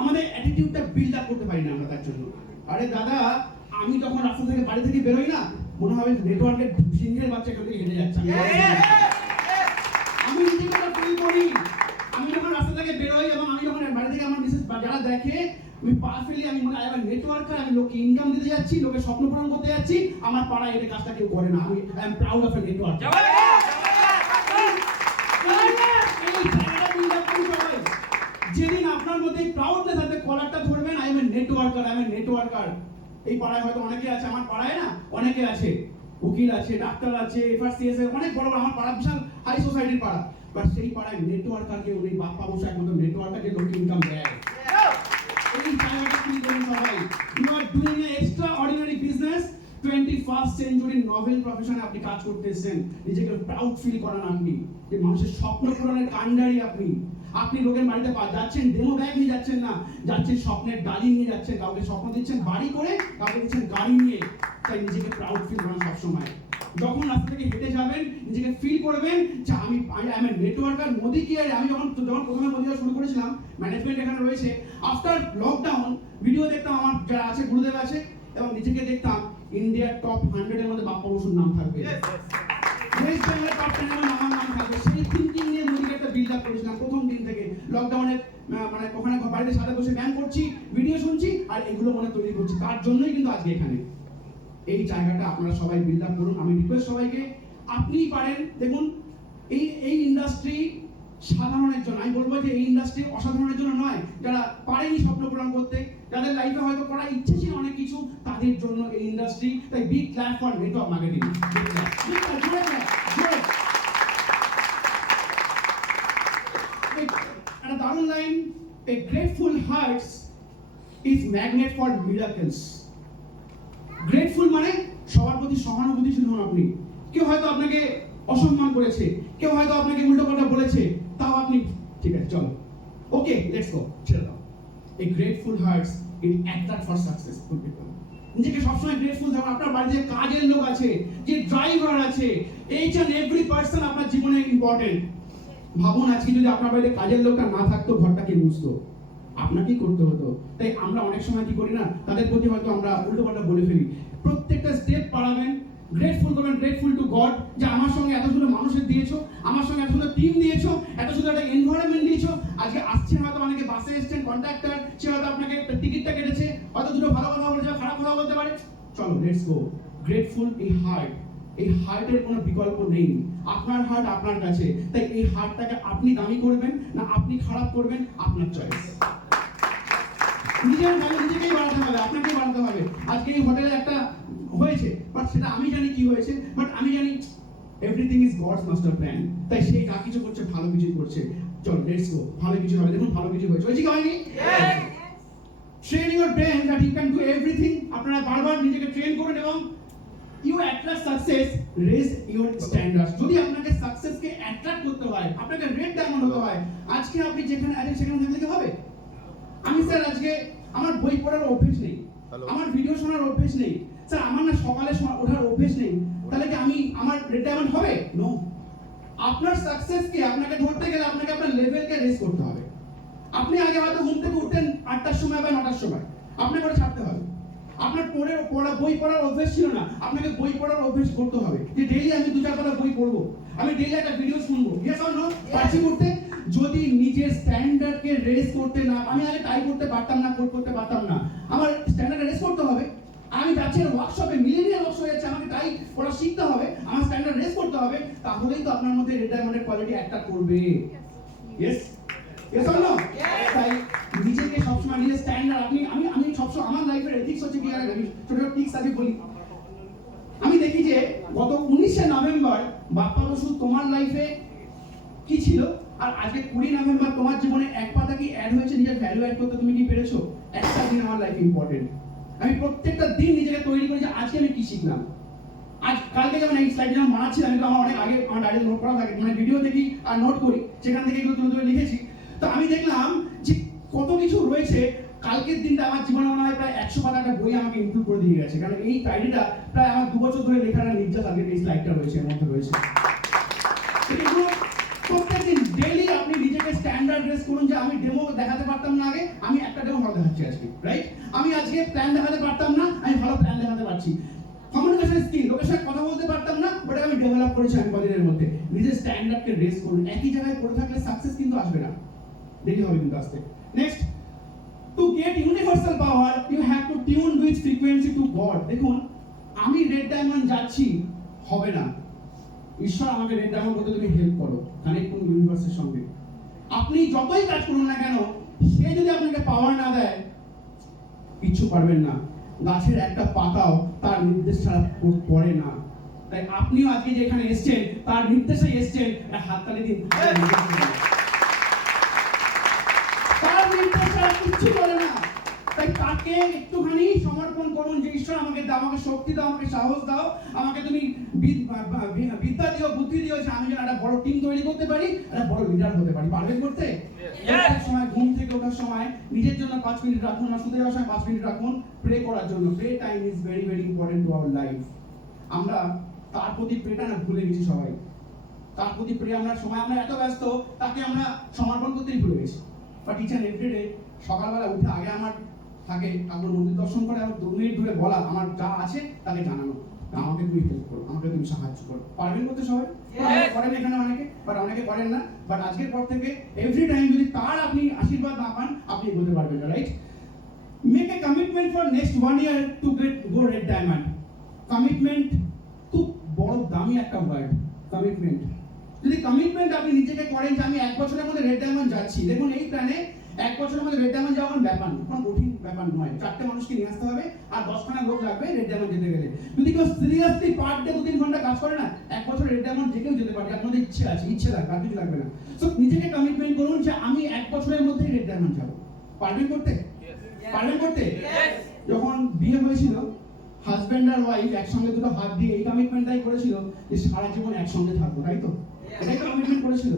আমাদের অ্যাটিটিউডটা বিল্ড আপ করতে পারি না আমরা তার জন্য। আরে দাদা, আমি যখন রাস্তা থেকে বাড়ি থেকে বেরোই না, মনে হবে নেটওয়ার্কের সিংহের বাচ্চা কেউ হেঁটে যাচ্ছে। আমি নিজেকে ফিল করি, আমি যখন রাস্তা থেকে বেরোই এবং আমি যখন বাড়ি থেকে আমার মিসেস যারা দেখে, আমি পা ফেলি, আমি মনে হয় আমার নেটওয়ার্কার, আমি লোককে ইনকাম দিতে যাচ্ছি, লোকের স্বপ্ন পূরণ করতে যাচ্ছি, আমার পাড়ায় এটা কাজটা কেউ করে না। আমি I am proud of A networker. যেদিন আপনার মধ্যে প্রাউডনেস আছে, কলারটা ধরবেন, I M A networker, I M A networker. এই পাড়ায় হয়তো অনেকে আছে, আমার পাড়ায় না অনেকে আছে, উকিল আছে, ডাক্তার আছে, এফআরসিএস অনেক বড় বড়, আমার পাড়া বিশাল হাই সোসাইটির পাড়া, বাট সেই পাড়ায় নেটওয়ার্কারকে উনি বাপ্পা বসায় মতো নেটওয়ার্কারকে লোককে ইনকাম দেয়। এই জায়গাটা কি করেন সবাই, you are doing a extraordinary business, 21st century novel প্রফেশনে আপনি কাজ করতেছেন, নিজেকে প্রাউড ফিল করান আপনি, যে মানুষের স্বপ্ন পূরণের কাণ্ডারি আপনি। আপনি লোকের বাড়িতে যাচ্ছেন, ডেমো ব্যাগ নিয়ে যাচ্ছেন না, যাচ্ছেন স্বপ্নের ডালি নিয়ে যাচ্ছেন, কাউকে স্বপ্ন দিচ্ছেন বাড়ি করে, কাউকে দিচ্ছেন গাড়ি নিয়ে। তাই নিজেকে প্রাউড ফিল করান সবসময়। যখন রাস্তা থেকে হেঁটে যাবেন, নিজেকে ফিল করবেন যে আমি নেটওয়ার্কার। মোদি কেয়ার আমি যখন প্রথমে মোদি কেয়ার শুরু করেছিলাম, ম্যানেজমেন্ট এখানে রয়েছে, আফটার লকডাউন ভিডিও দেখতাম আমার যারা আছে, গুরুদেব আছে, এবং নিজেকে দেখতাম ইন্ডিয়ার টপ 100 এর মধ্যে বাপ্পা বসুর নাম থাকবে, ওয়েস্ট বেঙ্গলের টপ 10 এর আমার নাম থাকবে। সেই থিঙ্কিং নিয়ে মোদিকে একটা বিল্ড আপ করেছিলাম প্রথম দিন থেকে। লকডাউনে মানে ওখানে বাড়িতে সাথে বসে ব্যায়াম করছি, ভিডিও শুনছি, আর এগুলো মনে তৈরি করছি, তার জন্যই কিন্তু আজকে এখানে। এই জায়গাটা আপনারা সবাই বিল্ড আপ করুন। আমি রিকোয়েস্ট সবাইকে, আপনিই পারেন। দেখুন, এই ইন্ডাস্ট্রি সাধারণের জন্য, আমি বলবো যে এই ইন্ডাস্ট্রি অসাধারণের জন্য নয়, যারা পারেনি স্বপ্ন পূরণ করতে, যাদের লাইফে হয়তো করার ইচ্ছে ছিল অনেক কিছু, তাদের জন্য এই ইন্ডাস্ট্রি। তাই big clap for network marketing. একটা দারুণ line, a grateful hearts is magnet for miracles. Grateful মানে সবার প্রতি সহানুভূতিশীল হন আপনি। কেউ হয়তো আপনাকে অসম্মান করেছে, কেউ হয়তো আপনাকে উল্টো পাল্টা বলেছে, তাও আপনি ঠিক আছে চলো, ওকে লেটস গো, ছেড়ে দাও। এই grateful hearts it attract for successful people. নিজেকে সবসময় গ্রেটফুল থাকুন। আপনার বাড়িতে কাজের লোক আছে, যে ড্রাইভার আছে, এইচ এন্ড এভরি পার্সন আপনার জীবনে ইম্পর্টেন্ট। ভাবুন, আজকে যদি আপনার বাড়িতে কাজের লোকটা না থাকতো, ঘরটা কে মুছতো? আপনাকেই করতে হতো। তাই আমরা অনেক সময় কি করি না, তাদের প্রতি হয়তো আমরা উল্টো পাল্টা বলে ফেলি। প্রত্যেকটা স্টেপ পারাবেন, গ্রেটফুল করবেন, গ্রেটফুল টু গড, যে আমার সঙ্গে এত সুন্দর মানুষের দিয়েছো, আমার সঙ্গে এত সুন্দর টিম দিয়েছো, এত সুন্দর একটা এনভায়রনমেন্ট দিয়েছো। আজকে আসছেন হয়তো অনেকে বাসে এসছেন, কন্ট্রাক্টর, সে হয়তো আপনাকে টিকিটটা কেটেছে, হয়তো দুটো ভালো কথা বলেছে, খারাপ কথা বলতে পারে, চলো লেটস গো। গ্রেটফুল এই হার্ট, এই হার্টের কোনো বিকল্প নেই। আপনার হার্ট আপনার কাছে, তাই এই হার্টটাকে আপনি দামি করবেন না আপনি খারাপ করবেন, আপনার চয়েস। নিজের ভ্যালু নিজেকেই বাড়াতে হবে, আপনাকেই বাড়াতে হবে। আজকে এই হোটেলে একটা হয়েছে, বাট সেটা আমি জানি কি হয়েছে, বাট আমি জানি everything is gods master plan. তাই সে যা কিছু করছে ভালো কিছু করছে, চল লেটস গো, ভালো কিছু হবে। দেখুন ভালো কিছু হয়েছে, হয়েছে কি হয়নি? Train your brain that you can do everything. আপনারা বারবার নিজেকে ট্রেন করুন এবং you attract success, raise your standards. যদি আপনাকে সাকসেসকে অ্যাট্রাক্ট করতে হয়, আপনাকে রেড ডায়মন্ড হতে হয়, আজকে আপনি যেখানে আছেন সেখানে থাকলে কি হবে? আমি স্যার আজকে আমার বই পড়ার অভ্যেস নেই, আমার ভিডিও শোনার অভ্যেস নেই, স্যার আমার না সকালে ওঠার অভ্যেস নেই, তাহলে কি আমি আমার রেড ডায়মন্ড হবে? নো। আপনার সাকসেসকে আপনাকে ধরতে গেলে আপনাকে আপনার লেভেলকে রেজ করতে হবে। আপনি আগে হয়তো ঘুম থেকে উঠতেন 8টার সময় বা 9টার সময়, আপনাকে ওটা ছাড়তে হবে। আপনার বই পড়ার অভ্যেস ছিল না, আপনাকে বই পড়ার অভ্যেস করতে হবে, যে ডেইলি আমি 2-4 পাতা বই পড়বো, আমি ডেইলি একটা ভিডিও শুনবো। Yes or no? পারছি করতে? যদি নিজের স্ট্যান্ডার্ডকে রেজ করতে না, আমি আগে টাই করতে পারতাম না, কোড করতে পারতাম না, আমার স্ট্যান্ডার্ড রেজ করতে হবে। আমি যাচ্ছি ওয়ার্কশপে, মিলেনিয়াল ওয়ার্কশপ হচ্ছে, আমাকে টাই পড়া শিখতে হবে, আমার স্ট্যান্ডার্ড রেজ করতে হবে, তাহলেই তো আপনার মধ্যে রেড ডায়মন্ডের কোয়ালিটি একটা করবে। Yes yes or no? তাই নিজেকে সবসময় নিজের স্ট্যান্ডার্ড, আমি সবসময় আমার লাইফের এথিক্স হচ্ছে কি, ছোট টিক্স আগে বলি। আমি দেখি যে গত 19শে নভেম্বর বাপ্পা বসু তোমার লাইফে কি ছিল, আর আজকে 20 নভেম্বর তোমার জীবনে এক পাতা কি অ্যাড হয়েছে, নিজের ভ্যালু অ্যাড করতে তুমি কি পেরেছো? একটা দিন আমার লাইফ ইম্পর্টেন্ট। আমি প্রত্যেকটা দিন নিজেকে তৈরি করি যে আজকে আমি কি শিখলাম। আজ কালকে যেমন এই স্লাইড যেমন বানাচ্ছিলাম, আমি তো আমার অনেক আগে আমার ডায়েরি নোট করা থাকে, মানে ভিডিও দেখি আর নোট করি, সেখান থেকে এগুলো তুলে লিখেছি। তো আমি দেখলাম যে কত কিছু রয়েছে। কালকের দিনটা আমার জীবনে মনে হয় প্রায় 100 পাতা একটা বই আমাকে ইনক্লুড করে দিয়ে গেছে, কারণ এই ডায়েরিটা প্রায় আমার 2 বছর ধরে লেখার নির্যাস আজকে এই স্লাইডটা রয়েছে, এর মধ্যে রয়েছে। এগুলো গ্রেস করুন যে আমি ডেমো দেখাতে পারতাম না আগে, আমি একটা ডেমো ভালো দেখাচ্ছি আজকে, রাইট? আমি আজকে প্ল্যান দেখাতে পারতাম না, আমি ভালো প্ল্যান দেখাতে পারছি। কমিউনিকেশন স্কিল, লোকের সাথে কথা বলতে পারতাম না, ওটাকে আমি ডেভেলপ করেছি আমি কদিনের মধ্যে। নিজের স্ট্যান্ডার্ডকে রেস করুন। একই জায়গায় পড়ে থাকলে সাকসেস কিন্তু আসবে না, দেরি হবে কিন্তু আসতে। Next, to get universal power you have to tune with frequency to God. দেখুন, আমি রেড ডায়মন্ড যাচ্ছি হবে না, ঈশ্বর আমাকে রেড ডায়মন্ড করতে তুমি হেল্প করো, কানেক্ট করুন ইউনিভার্সের সঙ্গে। আপনি যতই কাজ করুন না কেন, সে যদি আপনাকে পাওয়ার না দেয়, কিচ্ছু পারবেন না। গাছের একটা পাতাও তার নির্দেশ ছাড়া পড়ে না। তাই আপনিও আজকে যে এখানে এসেছেন, তার নির্দেশে এসেছেন, একটা হাততালি দিন। তার নির্দেশ ছাড়া কিচ্ছু করে না। তাই তাকে একটুখানি সমর্পণ করুন যে ঈশ্বর আমাকে দাও, আমাকে শক্তি দাও, আমাকে সাহস দাও, আমাকে তুমি বিদ্যা দিও, বুদ্ধি দিও, যে আমি যেন একটা বড় টিম তৈরি করতে পারি, একটা বড় লিডার হতে পারি। পারবেন করতে? সময় ঘুম থেকে ওঠার সময় নিজের জন্য 5 মিনিট রাখুন, আর শুতে যাওয়ার সময় 5 মিনিট রাখুন প্রে করার জন্য। Pray time is very very important to our life. আমরা তার প্রতি প্রেটা না ভুলে গেছি সবাই। তার প্রতি প্রে আমরা এত ব্যস্ত, তাকে আমরা সমর্পণ করতেই ভুলে গেছি। But each and every day সকালবেলা উঠে আগে আমার থাকে ঠাকুর মন্দির দর্শন করে, আর 2 মিনিট ধরে বলা আমার যা আছে তাকে জানানো, আমাকে তুমি হেল্প করো, আমাকে তুমি সাহায্য করো। পারবেন করতে সবাই? করেন এখানে অনেকে, বাট অনেকে করেন না। বাট আজকের পর থেকে এভরি টাইম যদি তার আপনি আশীর্বাদ না পান, আপনি বলতে পারবেন না, right? Make a commitment for next 1 year to go red diamond. Commitment খুব বড় দামি একটা ওয়ার্ড, কমিটমেন্ট। যদি কমিটমেন্ট আপনি নিজেকে করেন যে আমি 1 বছরের মধ্যে রেড ডায়মন্ড যাচ্ছি, দেখুন এই প্ল্যানে 1 বছরের মধ্যে রেড ডায়মন্ড যাওয়া কোনো ব্যাপার না, কোনো কঠিন ব্যাপার নয়। 4টে মানুষকে নিয়ে আসতে হবে আর 10খানা লোক লাগবে রেড ডায়মন্ড যেতে গেলে। যদি কেউ সিরিয়াসলি পার ডে 2-3 ঘন্টা কাজ করে না, 1 বছর রেড ডায়মন্ড যে কেউ যেতে পারে। আপনাদের ইচ্ছে আছে, ইচ্ছে লাগবে, আর কিছু লাগবে না। সো নিজেকে কমিটমেন্ট করুন যে আমি 1 বছরের মধ্যে রেড ডায়মন্ড যাবো। পারবেন করতে? পারবেন করতে? যখন বিয়ে হয়েছিল, হাজব্যান্ড আর ওয়াইফ একসঙ্গে দুটো হাত দিয়ে এই কমিটমেন্টটাই করেছিল যে সারা জীবন একসঙ্গে থাকবো, তাই তো? এটাই তো কমিটমেন্ট করেছিল।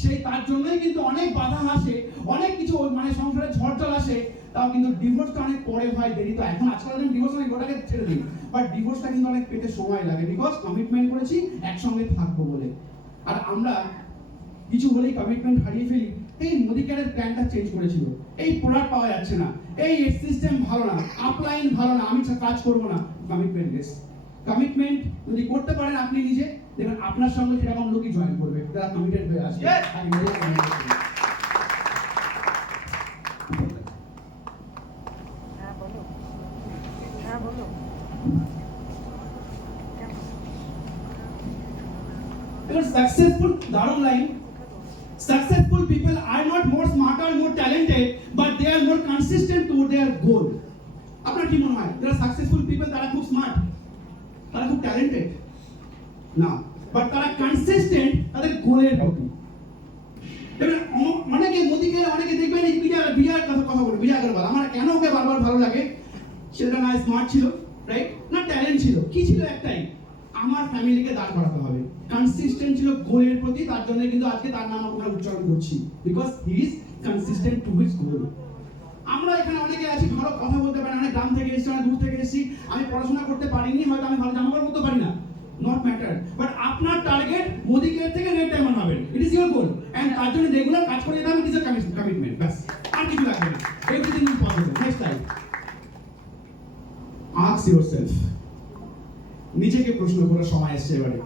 সেই তার জন্যই কিন্তু অনেক বাধা আসে, অনেক কিছু মানে সংসারে ঝড় আসে, তাও কিন্তু ডিভোর্সটা অনেক পরে হয়, দেরি তো। এখন আজকাল দিন ডিভোর্স অনেক গোটাকে ছেড়ে দিই, বাট ডিভোর্সটা কিন্তু অনেক পেতে সময় লাগে, বিকজ কমিটমেন্ট করেছি একসঙ্গে থাকবো বলে। আর আমরা কিছু হলেই কমিটমেন্ট হারিয়ে ফেলি। এই মোদি কেয়ারের প্ল্যানটা চেঞ্জ করেছিল, এই প্রোডাক্ট পাওয়া যাচ্ছে না, এই সিস্টেম ভালো না, আপলাইন ভালো না, আমি কাজ করবো না। Commitment less. কমিটমেন্ট যদি করতে পারেন আপনি নিজে, দেখবেন আপনার সঙ্গে সেরকম লোকই জয়েন করবে যারা কমিটেড হয়ে আসবে। Successful, দারুণ line. Successful people are not more smarter, more talented, but they are more consistent to their goal. আপনার কি মনে হয় যারা সাকসেসফুল পিপল তারা খুব স্মার্ট, তারা খুব ট্যালেন্টেড না, বাট তারা কনসিস্টেন্ট তাদের গোলের প্রতি? দেখবেন অনেকে মোদিকে অনেকে দেখবেন এই বিজয়ের কথা বলবে, বিজয় আগরওয়াল। আমার কেন ওকে বারবার ভালো লাগে, সেটা না স্মার্ট ছিল, রাইট, না ট্যালেন্ট ছিল, কি ছিল একটাই, আমার ফ্যামিলিকে দাঁড় করাতে হবে। কনসিস্টেন্ট ছিল গোলের প্রতি, তার জন্য কিন্তু আজকে তার নাম আমরা উচ্চারণ করছি, because he is consistent to his goal. আমরা এখানে অনেকে আছি ভালো কথা বলতে পারি, অনেক গ্রাম থেকে এসেছি, অনেক দূর থেকে এসেছি, আমি পড়াশোনা করতে পারিনি, হয়তো আমি ভালো জামা কাপড় পরতে পারি না, নট ম্যাটার, বাট আপনার টার্গেট মোদি কেয়ার থেকে রেড ডায়মন্ড হবেন, it is your goal, and তার জন্য রেগুলার কাজ করে যেতে হবে, ইট ইজ আ কমিটমেন্ট, ব্যাস, আর কিছু লাগবে না, everything is possible. Next time ask yourself, নিজেকে প্রশ্ন করার সময় এসেছে এবারে।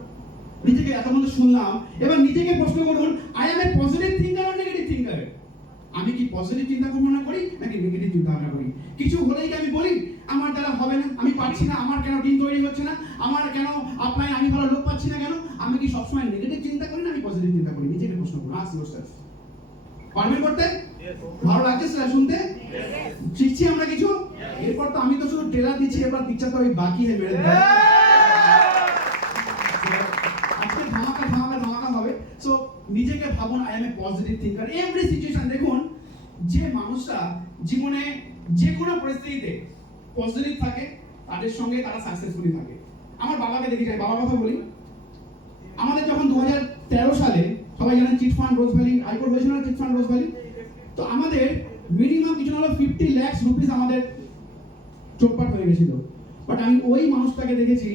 নিজেকে এতক্ষণ শুনলাম, এবার নিজেকে প্রশ্ন করুন, I M A positive thinker or negative thinker? আমি কি পজিটিভ চিন্তা ভাবনা করি নাকি নেগেটিভ চিন্তা ভাবনা করি? কিছু হলেই কি আমি বলি আমার দ্বারা হবে না, আমি পারছি না, আমার কেন টিম তৈরি হচ্ছে না, আমার কেন আপলাইন, আমি ভালো লোক পাচ্ছি না কেন? আমি কি সবসময় নেগেটিভ চিন্তা করি না আমি পজিটিভ চিন্তা করি? নিজেকে প্রশ্ন করুন, আস্ক ইয়োরসেলফ। পারবেন করতে? ভালো লাগছে স্যার শুনতে? শিখছি আমরা কিছু। এরপর তো আমি তো শুধু ট্রেলার দিচ্ছি, এবার পিকচার তো বাকি है मेरे দাদা। আজকে ধামাকা হবে। সো নিজেকে ভাবুন, I M A positive thinker every situation. দেখুন, যে মানুষরা জীবনে যে কোনো পরিস্থিতিতে পজিটিভ থাকে, তাদের সঙ্গে তারা সাকসেসফুলি থাকে। আমার বাবাকে দেখি যাই, বাবার কথা বলি। আমাদের যখন 2013 সালে সবাই জানেন চিট ফান্ড রোজ ভ্যালি হাইকোর্ট হয়েছিল না, চিট ফান্ড রোজ ভ্যালি, তো আমাদের মিনিমাম কিছু না হলো 50 লাখ রুপিস আমাদের চোটপাট হয়ে গেছিল। বাট আমি ওই মানুষটাকে দেখেছি,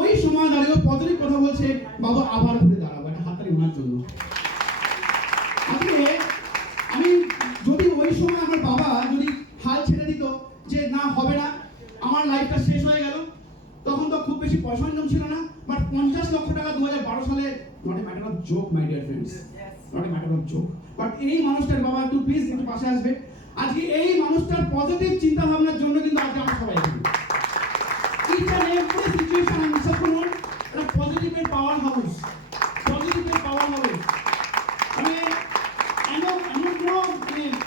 ওই সময় দাঁড়িয়ে পজিটিভ কথা বলছে, বাবা আবার ঘুরে দাঁড়াবো, একটা হাততালি ওনার জন্য। আজকে বেশি পয়সা ইনকাম ছিল না, বাট 50 লক্ষ টাকা 2012 সালে, not a matter of joke my dear friends, not a matter of joke. But এই মানুষটার, বাবা একটু প্লিজ একটু পাশে আসবে, আজকে এই মানুষটার পজিটিভ চিন্তা ভাবনার জন্য কিন্তু আজকে আমরা সবাই এখানে। ইচ অ্যান্ড এভরি সিচুয়েশন আমি বিশ্বাস করুন এটা পজিটিভের পাওয়ার হাউস, পজিটিভের পাওয়ার হাউস। মানে এমন কোনো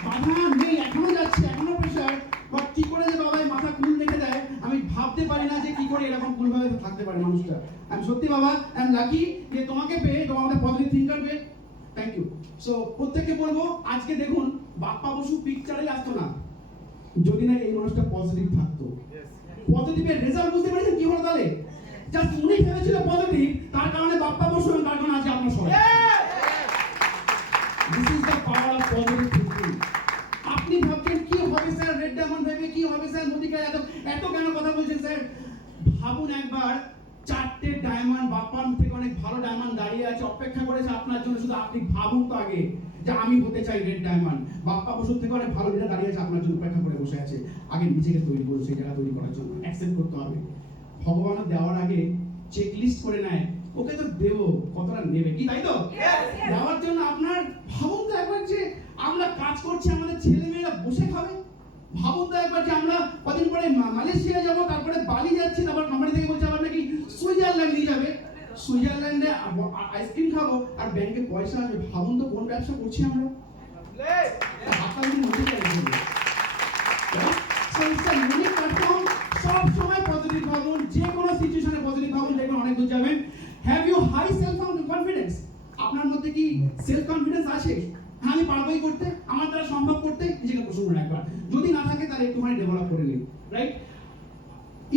বাধা নেই, এখনো যাচ্ছে, এখনো প্রেশার, বাট কি করে যে বাবা মাথা কুল রেখে দেয় আমি ভাবতে পারি না যে কি করে এরকম কুল ভাবে থাকতে পারে মানুষটা। আমি সত্যি বাবা আই এম লাকি যে তোমাকে পেয়ে, তোমার আমাদের পজিটিভ থিঙ্কার পেয়ে, থ্যাংক ইউ। সো প্রত্যেককে বলবো আজকে দেখুন বাপ্পা বসু পিকচারেই আসতো না যদি না এই মানুষটা পজিটিভ থাকতো। পজিটিভের রেজাল্ট বুঝতে পেরেছেন কি হলো তাহলে? জাস্ট উনি ভেবেছিল পজিটিভ, তার কারণে বাপ্পা বসু এবং তার কারণে আজকে আপনার সবাই। This is the power of positive thinking. আপনি ভাবছেন কি হবে স্যার, রেড ডায়মন্ড ভেবে কি হবে স্যার, মোদিকে এত কেন কথা বলছেন স্যার? ভাবুন একবার, 4টে ডায়মন্ড বাপ্পার থেকে অনেক ভালো ডায়মন্ড দাঁড়িয়ে আছে, অপেক্ষা করেছে আপনার জন্য। শুধু আপনি ভাবুন তো আগে যে আমি হতে চাই রেড ডায়মন্ড। বাপ্পা বসুর থেকে অনেক ভালো লিডার দাঁড়িয়ে আছে আপনার জন্য, অপেক্ষা করে বসে আছে। আগে নিজেকে তৈরি করুন সেই জায়গা তৈরি করার জন্য, অ্যাকসেপ্ট করতে হবে। ভগবানের দেওয়ার আগে চেক লিস্ট করে নেয়, ওকে তো দেবো, কতটা নেবে কি, তাই তো? দেওয়ার জন্য আপনার ভাবুন তো একবার যে আমরা কাজ করছি, আমাদের ছেলে মেয়েরা বসে খাবে। ভাবুন তো একবার যে আমরা কদিন পরে মালয়েশিয়া যাবো, তারপরে বালি যাচ্ছি, তারপর কোম্পানি থেকে বলছে আবার নাকি সুইজারল্যান্ড নিয়ে যাবে, সুইজারল্যান্ডে আইসক্রিম খাবো আর ব্যাংকে পয়সা আসবে। ভাবুন তো কোন ব্যবসা করছি আমরা। সব সময় পজিটিভ ভাবুন, যে কোনো সিচুয়েশনে পজিটিভ ভাবুন, দেখবেন অনেক দূর যাবেন। Have you high self confidence? আপনার মধ্যে কি সেলফ কনফিডেন্স আছে? হ্যাঁ আমি পারবোই করতে, আমার দ্বারা সম্ভব করতে, নিজেকে প্রশ্ন করে একবার। যদি না থাকে তাহলে একটুখানি ডেভেলপ করে নিন, right?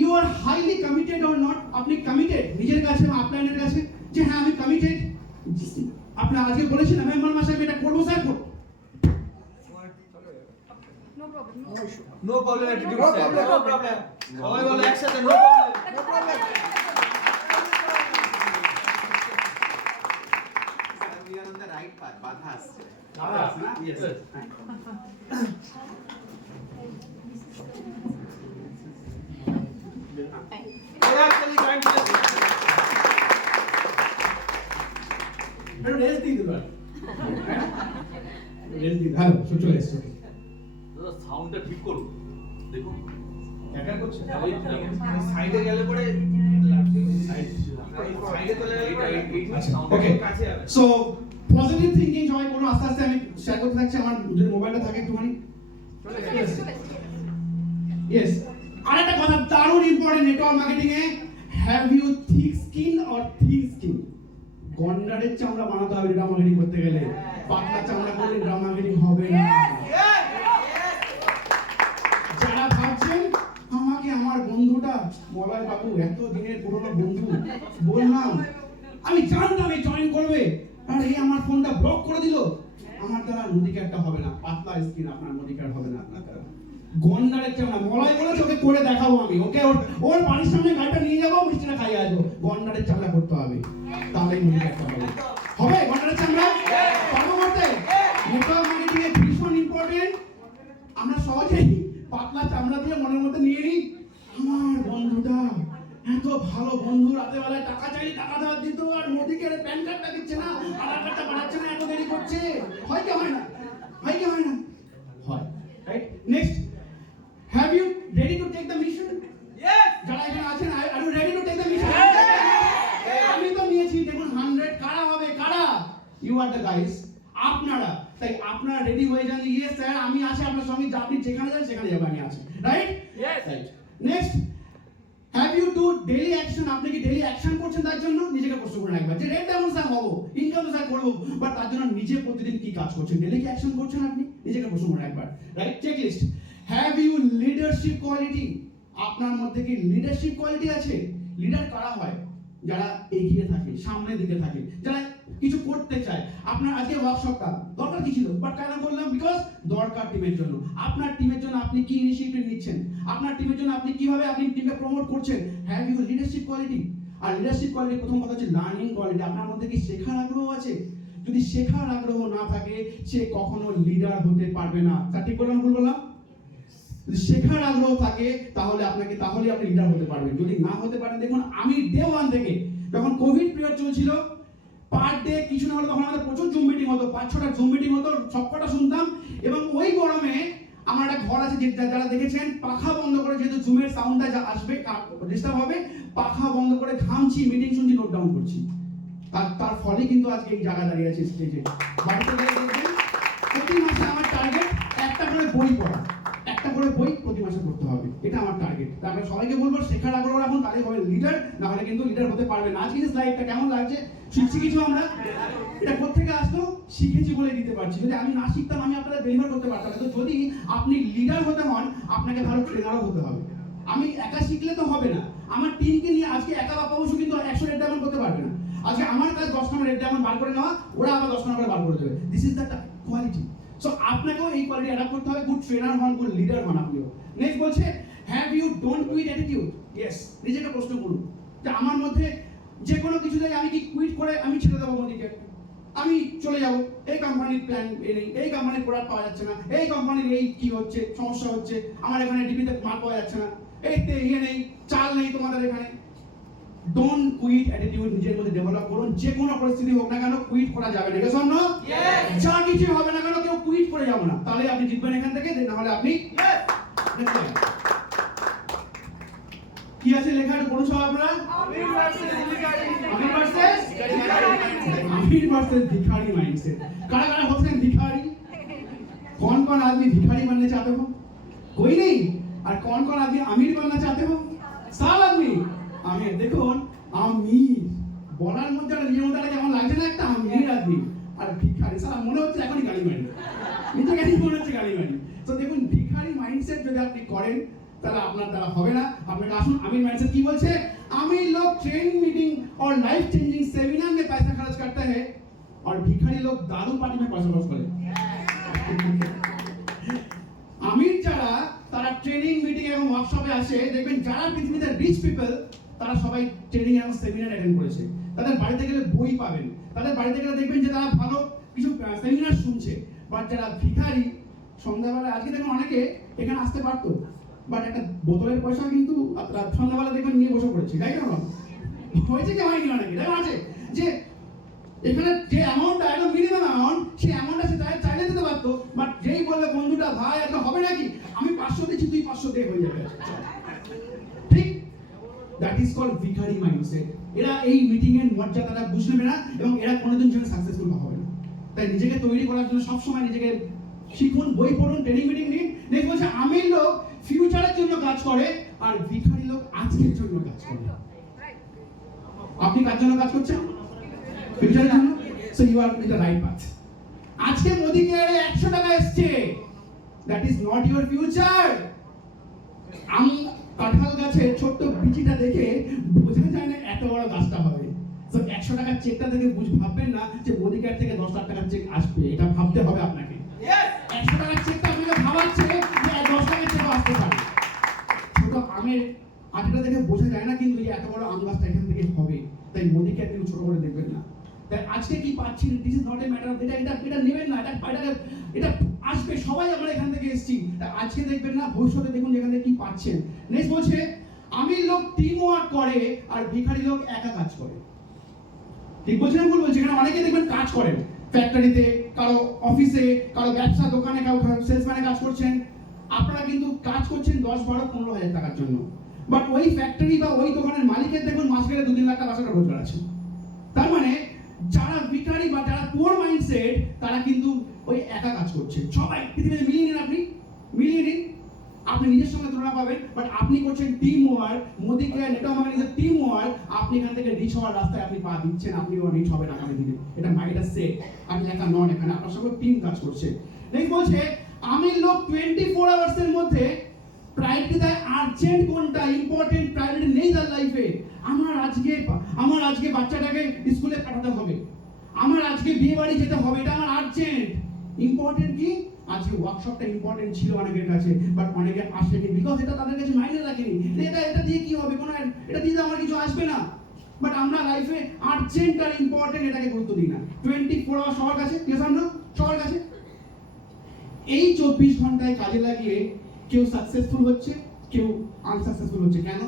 You are highly committed or not? আপনি কমিটেড নিজের কাছে, আপলাইনের কাছে যে হ্যাঁ আমি কমিটেড। আপনি আজকে বলেছিলেন মেম্বার মাসে আমি এটা করবো স্যার, করবো। No problem attitude. No problem. সবাই বলো একসাথে no problem. No problem. We are on the right path. বাধা আসছে। Yes. Actually kind of একটু রেস্ট দিন এবার, রেস্ট দিন। হ্যালো, চলে এসছো। দাদা সাউন্ডটা ঠিক করুন, দেখুন একা করছে ওই সাইডে গেলে পরে সাইডে চলে গেলে পরে ওকে, কাছে যাবে। সো পজিটিভ থিংকিং সবাই করুন। আস্তে আস্তে আমি শেয়ার করতে থাকছি, আমার যদি মোবাইলটা থাকে একটুখানি। ইয়েস, আরেকটা কথা দারুণ ইম্পর্টেন্ট নেটওয়ার্ক মার্কেটিং এ, have you thick skin or thin skin? গন্ডারের চামড়া বানাতে হবে নেটওয়ার্ক মার্কেটিং করতে গেলে, পাতলা চামড়া করলে নেটওয়ার্ক মার্কেটিং হবে না। যারা ভাবছেন আমাকে আমার বন্ধুটা মলয় বাবু, এত দিনের পুরনো বন্ধু, বললাম আমি জানতাম এই জয়েন করবে, আর এই আমার ফোনটা ব্লক করে দিল, আমার দ্বারা নদীকারটা হবে না, পাতলা স্কিন আপনার নদীকার হবে না আপনার দ্বারা। গন্ডারের চামড়া, মলয় বলেছে ওকে করে দেখাবো আমি, ওকে ওর বাড়ির সামনে গাড়িটা নিয়ে যাবো, মিষ্টিটা খাইয়ে আসবো। গন্ডারের চামড়া করতে হবে, তাহলে নদীকারটা হবে। হবে গন্ডারের চামড়া পারবো করতে? নেটওয়ার্ক মার্কেটিং এ ভীষণ ইম্পর্টেন্ট। আমরা সহজেই পাতলা চামড়া দিয়ে মনের মধ্যে নিয়ে নিই আমার বন্ধুটা এত ভালো বন্ধু, রাতে বেলায় টাকা চাইলে টাকা দেওয়ার দিত, আর মোদিকে প্যান কার্ডটা দিচ্ছে না, আধার কার্ডটা বানাচ্ছে না, এত দেরি করছে। হয় কি হয় না? হয় কি হয় না? হয়, right? Next, have you ready to take the mission? Yes. যারা এখানে আছেন, are you ready to take the mission? আমি তো নিয়েছি, দেখুন 100 কারা হবে, কারা? ইউ আর দ্য গাইস, আপনারা। তাই আপনারা রেডি হয়ে যান, ইয়েস স্যার আমি আছি আপনার সঙ্গে, আপনি যেখানে যান সেখানে যাবো, আমি আছি, right? Yes. Right. Next, have you do daily action? আপনি কি ডেইলি অ্যাকশন করছেন? তার জন্য নিজেকে প্রশ্ন করে রাখবেন যে রেড ডায়মন্ড স্যার হবো, ইনকাম স্যার করবো, বাট তার জন্য নিজে প্রতিদিন কি কাজ করছেন, ডেইলি কি অ্যাকশন করছেন আপনি? নিজেকে প্রশ্ন করে রাখবেন, right? Check list. Have you leadership quality? আপনার মধ্যে কি লিডারশিপ কোয়ালিটি আছে? লিডার কারা হয়? যারা এগিয়ে থাকে, সামনের দিকে থাকে, যারা কিছু করতে চায়। আপনার আজকে ওয়ার্কশপটা দরকার কি ছিল, বাট কেন বললাম? বিকজ দরকার টিমের জন্য। আপনার টিমের জন্য আপনি কি ইনিশিয়েটিভ নিচ্ছেন, আপনার টিমের জন্য আপনি কিভাবে আপনি টিমকে প্রমোট করছেন। Have you leadership quality? আর লিডারশিপ কোয়ালিটি প্রথম কথা হচ্ছে লার্নিং কোয়ালিটি। আপনার মধ্যে কি শেখার আগ্রহ আছে? যদি শেখার আগ্রহ না থাকে সে কখনো লিডার হতে পারবে না। তা ঠিক বললাম, ভুল বললাম? যদি শেখার আগ্রহ থাকে তাহলে আপনি লিডার হতে পারবেন। যদি না হতে পারেন, দেখুন আমি ডে ওয়ান থেকে যখন কোভিড পিরিয়ড চলছিল, পার ডে কিছু না হলে তখন আমাদের প্রচুর জুম মিটিং হতো, 5-6টা জুম মিটিং হতো, সবকটা শুনতাম। এবং ওই গরমে আমার একটা ঘর আছে, যারা দেখেছেন, পাখা বন্ধ করে, যেহেতু জুমের সাউন্ডটা যা আসবে ডিস্টার্ব হবে, পাখা বন্ধ করে ঘামছি, মিটিং শুনছি, নোট ডাউন করছি। তার ফলে কিন্তু আজকে এই জায়গা দাঁড়িয়ে আছে স্টেজে। বাড়িতে দেখবেন প্রতি মাসে আমার টার্গেট একটা করে বই পড়া, একটা করে বই প্রতি মাসে পড়তে হবে, এটা আমার টার্গেট। তারপরে সবাইকে বলবো শেখার আগ্রহ রাখুন, তাহলে হবে লিডার, না হলে কিন্তু লিডার হতে পারবে না। আজকে স্লাইডটা কেমন লাগছে? শিখছি কিছু আমরা? এটা কোথেকে আসলো? শিখেছি বলে দিতে পারছি। যদি আমি না শিখতাম, আমি আপনাদের ডেলিভার করতে পারতাম না। তো যদি আপনি লিডার হতে হন, আপনাকে ভালো ট্রেনারও হতে হবে। আমি একা শিখলে তো হবে না, আমার টিমকে নিয়ে আজকে একা বাবা বসু কিন্তু 100 রেড ডায়মন্ড করতে পারবে না। আজকে আমার কাজ 10টা রেড ডায়মন্ড বার করে নেওয়া, ওরা আবার 10টা করে বার করে দেবে। This is the quality. So আপনাকেও এই কোয়ালিটি অ্যাডাপ্ট করতে হবে। গুড ট্রেনার হন, গুড লিডার হন আপনিও। নেক্সট বলছে, have you don't quit attitude? Yes. নিজেকে প্রশ্ন করুন যে আমার মধ্যে যে কোনো কিছু থেকে আমি কি কুইট করে আমি ছেড়ে দেবো মোদিকে, আমি চলে যাব, এই কোম্পানির প্ল্যান নেই, এই কোম্পানির প্রোডাক্ট পাওয়া যাচ্ছে না, এই কোম্পানির এই কি হচ্ছে, সমস্যা হচ্ছে, আমার এখানে ডিবিতে মাল পাওয়া যাচ্ছে না, এইতে ইয়ে নেই, চাল নেই তোমাদের এখানে। ডোন্ট কুইট অ্যাটিটিউড নিজের মধ্যে ডেভেলপ করুন। যে কোনো পরিস্থিতি হোক না কেন, কুইট করা যাবে না। ঠিক আছে না? যা কিছু হবে না কেন, কেউ কুইট করে যাবো না, তাহলে আপনি জিতবেন এখান থেকে, না হলে আপনি কি আছে লেখা? এটা পড়ুন সব আপনারা। আমির वर्सेस भिखारी माइंडसेट। कारा कारा होते हैं भिखारी? कौन कौन आदमी भिखारी बनने चाहते हो? कोई नहीं। और कौन कौन आदमी अमीर बनना चाहते हो? सब आदमी अमीर। দেখুন আমির বলার মধ্যে একটা নিয়মটা কেমন লাগছে না? একটা আমির আদমি আর ভিখারি, সারা মনে হচ্ছে এখনই গালি মারি, নিজেকে মনে হচ্ছে গালি মারি। তো দেখুন ভিখারি মাইন্ডসেট যদি আপনি করেন তাহলে আপনার দ্বারা হবে না। আপনাকে আসুন আমির মাइंडसेट কি বলছে? अमीर लोग ट्रेनिंग मीटिंग और लाइफ चेंजिंग सेमिनार में पैसा खर्च करते हैं और भिखारी लोग दारू पार्टी में पैसा खर्च করে। আমির যারা তারা ট্রেনিং মিটিং এবং ওয়ার্কশপে আসে, দেখবেন যারা পৃথিবীতে রিচ পিপল তারা সবাই ট্রেনিং এবং সেমিনার অ্যাটেন্ড করেছে। তাদের বাড়িতে গেলে বই পাবেন, তাদের বাড়িতে গেলে দেখবেন যে তারা ভালো কিছু সেমিনার শুনছে। বাট যারা ভিখারি, সন্ধ্যাবেলা আজকে দেখুন অনেকে এখানে আসতে পারতো, বাট একটা বোতলের পয়সা কিন্তু সন্ধ্যাবেলা দেখবেন নিয়ে বসে পড়েছে, তাই না? হয়েছে কি হয়নি? অনেকে দেখো আছে যে এখানে যে অ্যামাউন্টটা একদম মিনিমাম অ্যামাউন্ট, সেই অ্যামাউন্টটা সে চাইলে দিতে পারতো, বাট যেই বলবে বন্ধুটা ভাই এটা হবে নাকি, আমি 500 দিচ্ছি, তুই 500 দে, হয়ে যাবে। ঠিক? দ্যাট ইজ কল্ড ভিখারি মাইন্ডসেট। এরা এই মিটিং এর মর্যাদাটা বুঝবে না এবং এরা কোনোদিন জীবনে সাকসেসফুল হবে না। তাই নিজেকে তৈরি করার জন্য সবসময় নিজেকে শিখুন, বই পড়ুন, ট্রেনিং মিটিং নিন। নেক্সট বলছে আমির লোক ফিউচারের জন্য কাজ করে আর ভিখারি লোক আজকের জন্য কাজ করে। আপনি কার জন্য কাজ করছেন? ফিউচারের জন্য। So you are in the right path. আজকে মোদিকে 100 টাকা এসছে, that is not your future. কাঁঠাল গাছের ছোট্ট বিচিটা দেখে বোঝা যায় না এত বড় গাছটা হবে। সো 100 টাকার চেকটা দেখে ভাববেন না যে মোদিকার থেকে 10 লাখ টাকার চেক আসবে, এটা ভাবতে হবে আপনাকে। 100 টাকার চেকটা আপনাকে ভাবাচ্ছে যে 10 টাকার চেক আসতে পারে। ছোট আমের আটিটা দেখে বোঝা যায় না কিন্তু এত বড় আম গাছটা এখান থেকে হবে। তাই মোদিকে আপনি ছোট করে দেখবেন না। তাই আজকে কি পাচ্ছেন, this is not a matter of এটা নেবেন না, এটা আসবে। সবাই আমরা এখান থেকে এসেছি, আজকে দেখবেন না, ভবিষ্যতে দেখুন যেখান থেকে কি পাচ্ছেন। নেক্সট বলছে আমির লোক টিম ওয়ার্ক করে আর ভিখারি লোক একা কাজ করে। ঠিক বলছি না ভুল বলছি? এখানে অনেকে দেখবেন কাজ করেন ফ্যাক্টরিতে, কারো অফিসে, কারো ব্যবসা দোকানে, কারো সেলসম্যানে কাজ করছেন। আপনারা কিন্তু কাজ করছেন 10, 12, 15 হাজার টাকার জন্য, বাট ওই ফ্যাক্টরি বা ওই দোকানের মালিকের দেখুন মাস গেলে 2-3 লাখ টাকা রোজগার আছে। তার মানে যারা ভিখারি বা যারা পুয়ার মাইন্ডসেট তারা কিন্তু ওই একা কাজ করছে। সবাই পৃথিবীতে মিলিয়ে নিন, আপনি মিলিয়ে নিন, আপনি নিজের সঙ্গে তুলনা পাবেন, বাট আপনি করছেন টিম ওয়ার্ক। মোদি কে নেটওয়ার্ক মার্কেটিং টিম ওয়ার্ক। আপনি এখান থেকে রিচ হওয়ার রাস্তায় আপনি পা দিচ্ছেন, আপনিও রিচ হবেন আগামী দিনে। এটা মাইন্ডটা সেট, আপনি একা নন, এখানে আপনার সঙ্গে টিম কাজ করছে। নেক্সট বলছে আমির লোক 24 আওয়ার্স এর মধ্যে প্রায়োরিটি দেয় আর্জেন্ট কোনটা, ইম্পর্টেন্ট প্রায়োরিটি নেই তার লাইফে। আমার আজকে বাচ্চাটাকে স্কুলে পাঠাতে হবে, আমার আজকে বিয়ে বাড়ি যেতে হবে, এটা আমার আর্জেন্ট। ইম্পর্টেন্ট কি? আজকে ওয়ার্কশপটা ইম্পর্টেন্ট ছিল অনেকের কাছে, বাট অনেকে আসেনি বিকজ এটা তাদের কাছে মাইনে রাখেনি। এটা দিয়ে কি হবে, কোনো এটা দিয়ে আমার কিছু আসবে না। বাট আমরা লাইফে আর্জেন্ট আর ইম্পর্টেন্ট এটাকে গুরুত্ব দিই না। 24 আওয়ার সবার কাছে, সবার কাছে এই 24 ঘন্টায় কাজে লাগিয়ে কেউ সাকসেসফুল হচ্ছে, কেউ আনসাকসেসফুল হচ্ছে। কেন?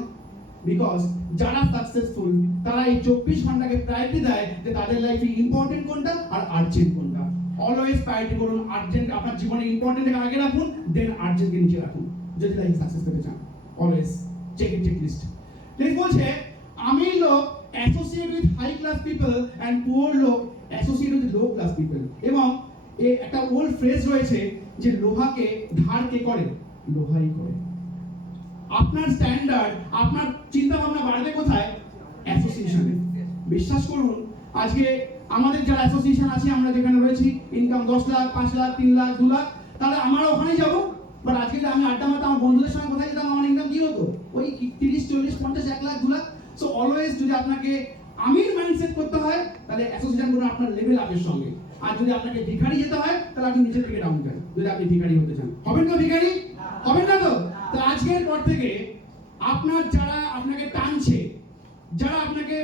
বিকজ যারা সাকসেসফুল তারা এই 24 ঘন্টাকে প্রায়োরিটি দেয় যে তাদের লাইফে ইম্পর্টেন্ট কোনটা আর আর্জেন্ট কোনটা। অলওয়েজ প্রায়োরিটি করুন আর্জেন্ট, আপনার জীবনে ইম্পর্টেন্টকে আগে রাখুন, দেন আর্জেন্টকে নিচে রাখুন যদি লাইফে সাকসেস পেতে চান। Always check list. নেক্সট বলছে আমি লোক associate with high class people and poor লোক associate with low class people. এবং একটা ওল্ড ফ্রেজ রয়েছে যে লোহাকে ধার কে করে? লোহাই করে। আপনার স্ট্যান্ডার্ড, আপনার চিন্তা ভাবনা বাড়বে কোথায়? অ্যাসোসিয়েশনে। বিশ্বাস করুন আজকে আমাদের যারা অ্যাসোসিয়েশন আছে, আমরা যেখানে রয়েছি, ইনকাম 10 লাখ, 5 লাখ, 3 লাখ, 2 লাখ, তাহলে আমরা ওখানেই যাবো। বাট আজকে যদি আমি আড্ডা মারতাম আমার বন্ধুদের সঙ্গে কোথায় যেতাম, আমার ইনকাম কি হতো? ওই 30, 40, 50, 1 লাখ, 2 লাখ। সো অলওয়েজ যদি আপনাকে আমির মাইন্ডসেট করতে হয় তাহলে অ্যাসোসিয়েশন করুন আপনার লেভেল আপের সঙ্গে। আর যদি আপনাকে ভিখারি যেতে হয় তাহলে আপনি নিচের থেকে ডাউন যান। যদি আপনি ভিখারি হতে চান, হবেন তো ভিখারি? হবেন না তো? তো আজকের পর থেকে আপনার যারা আপনাকে টানছে, যারা আপনাকে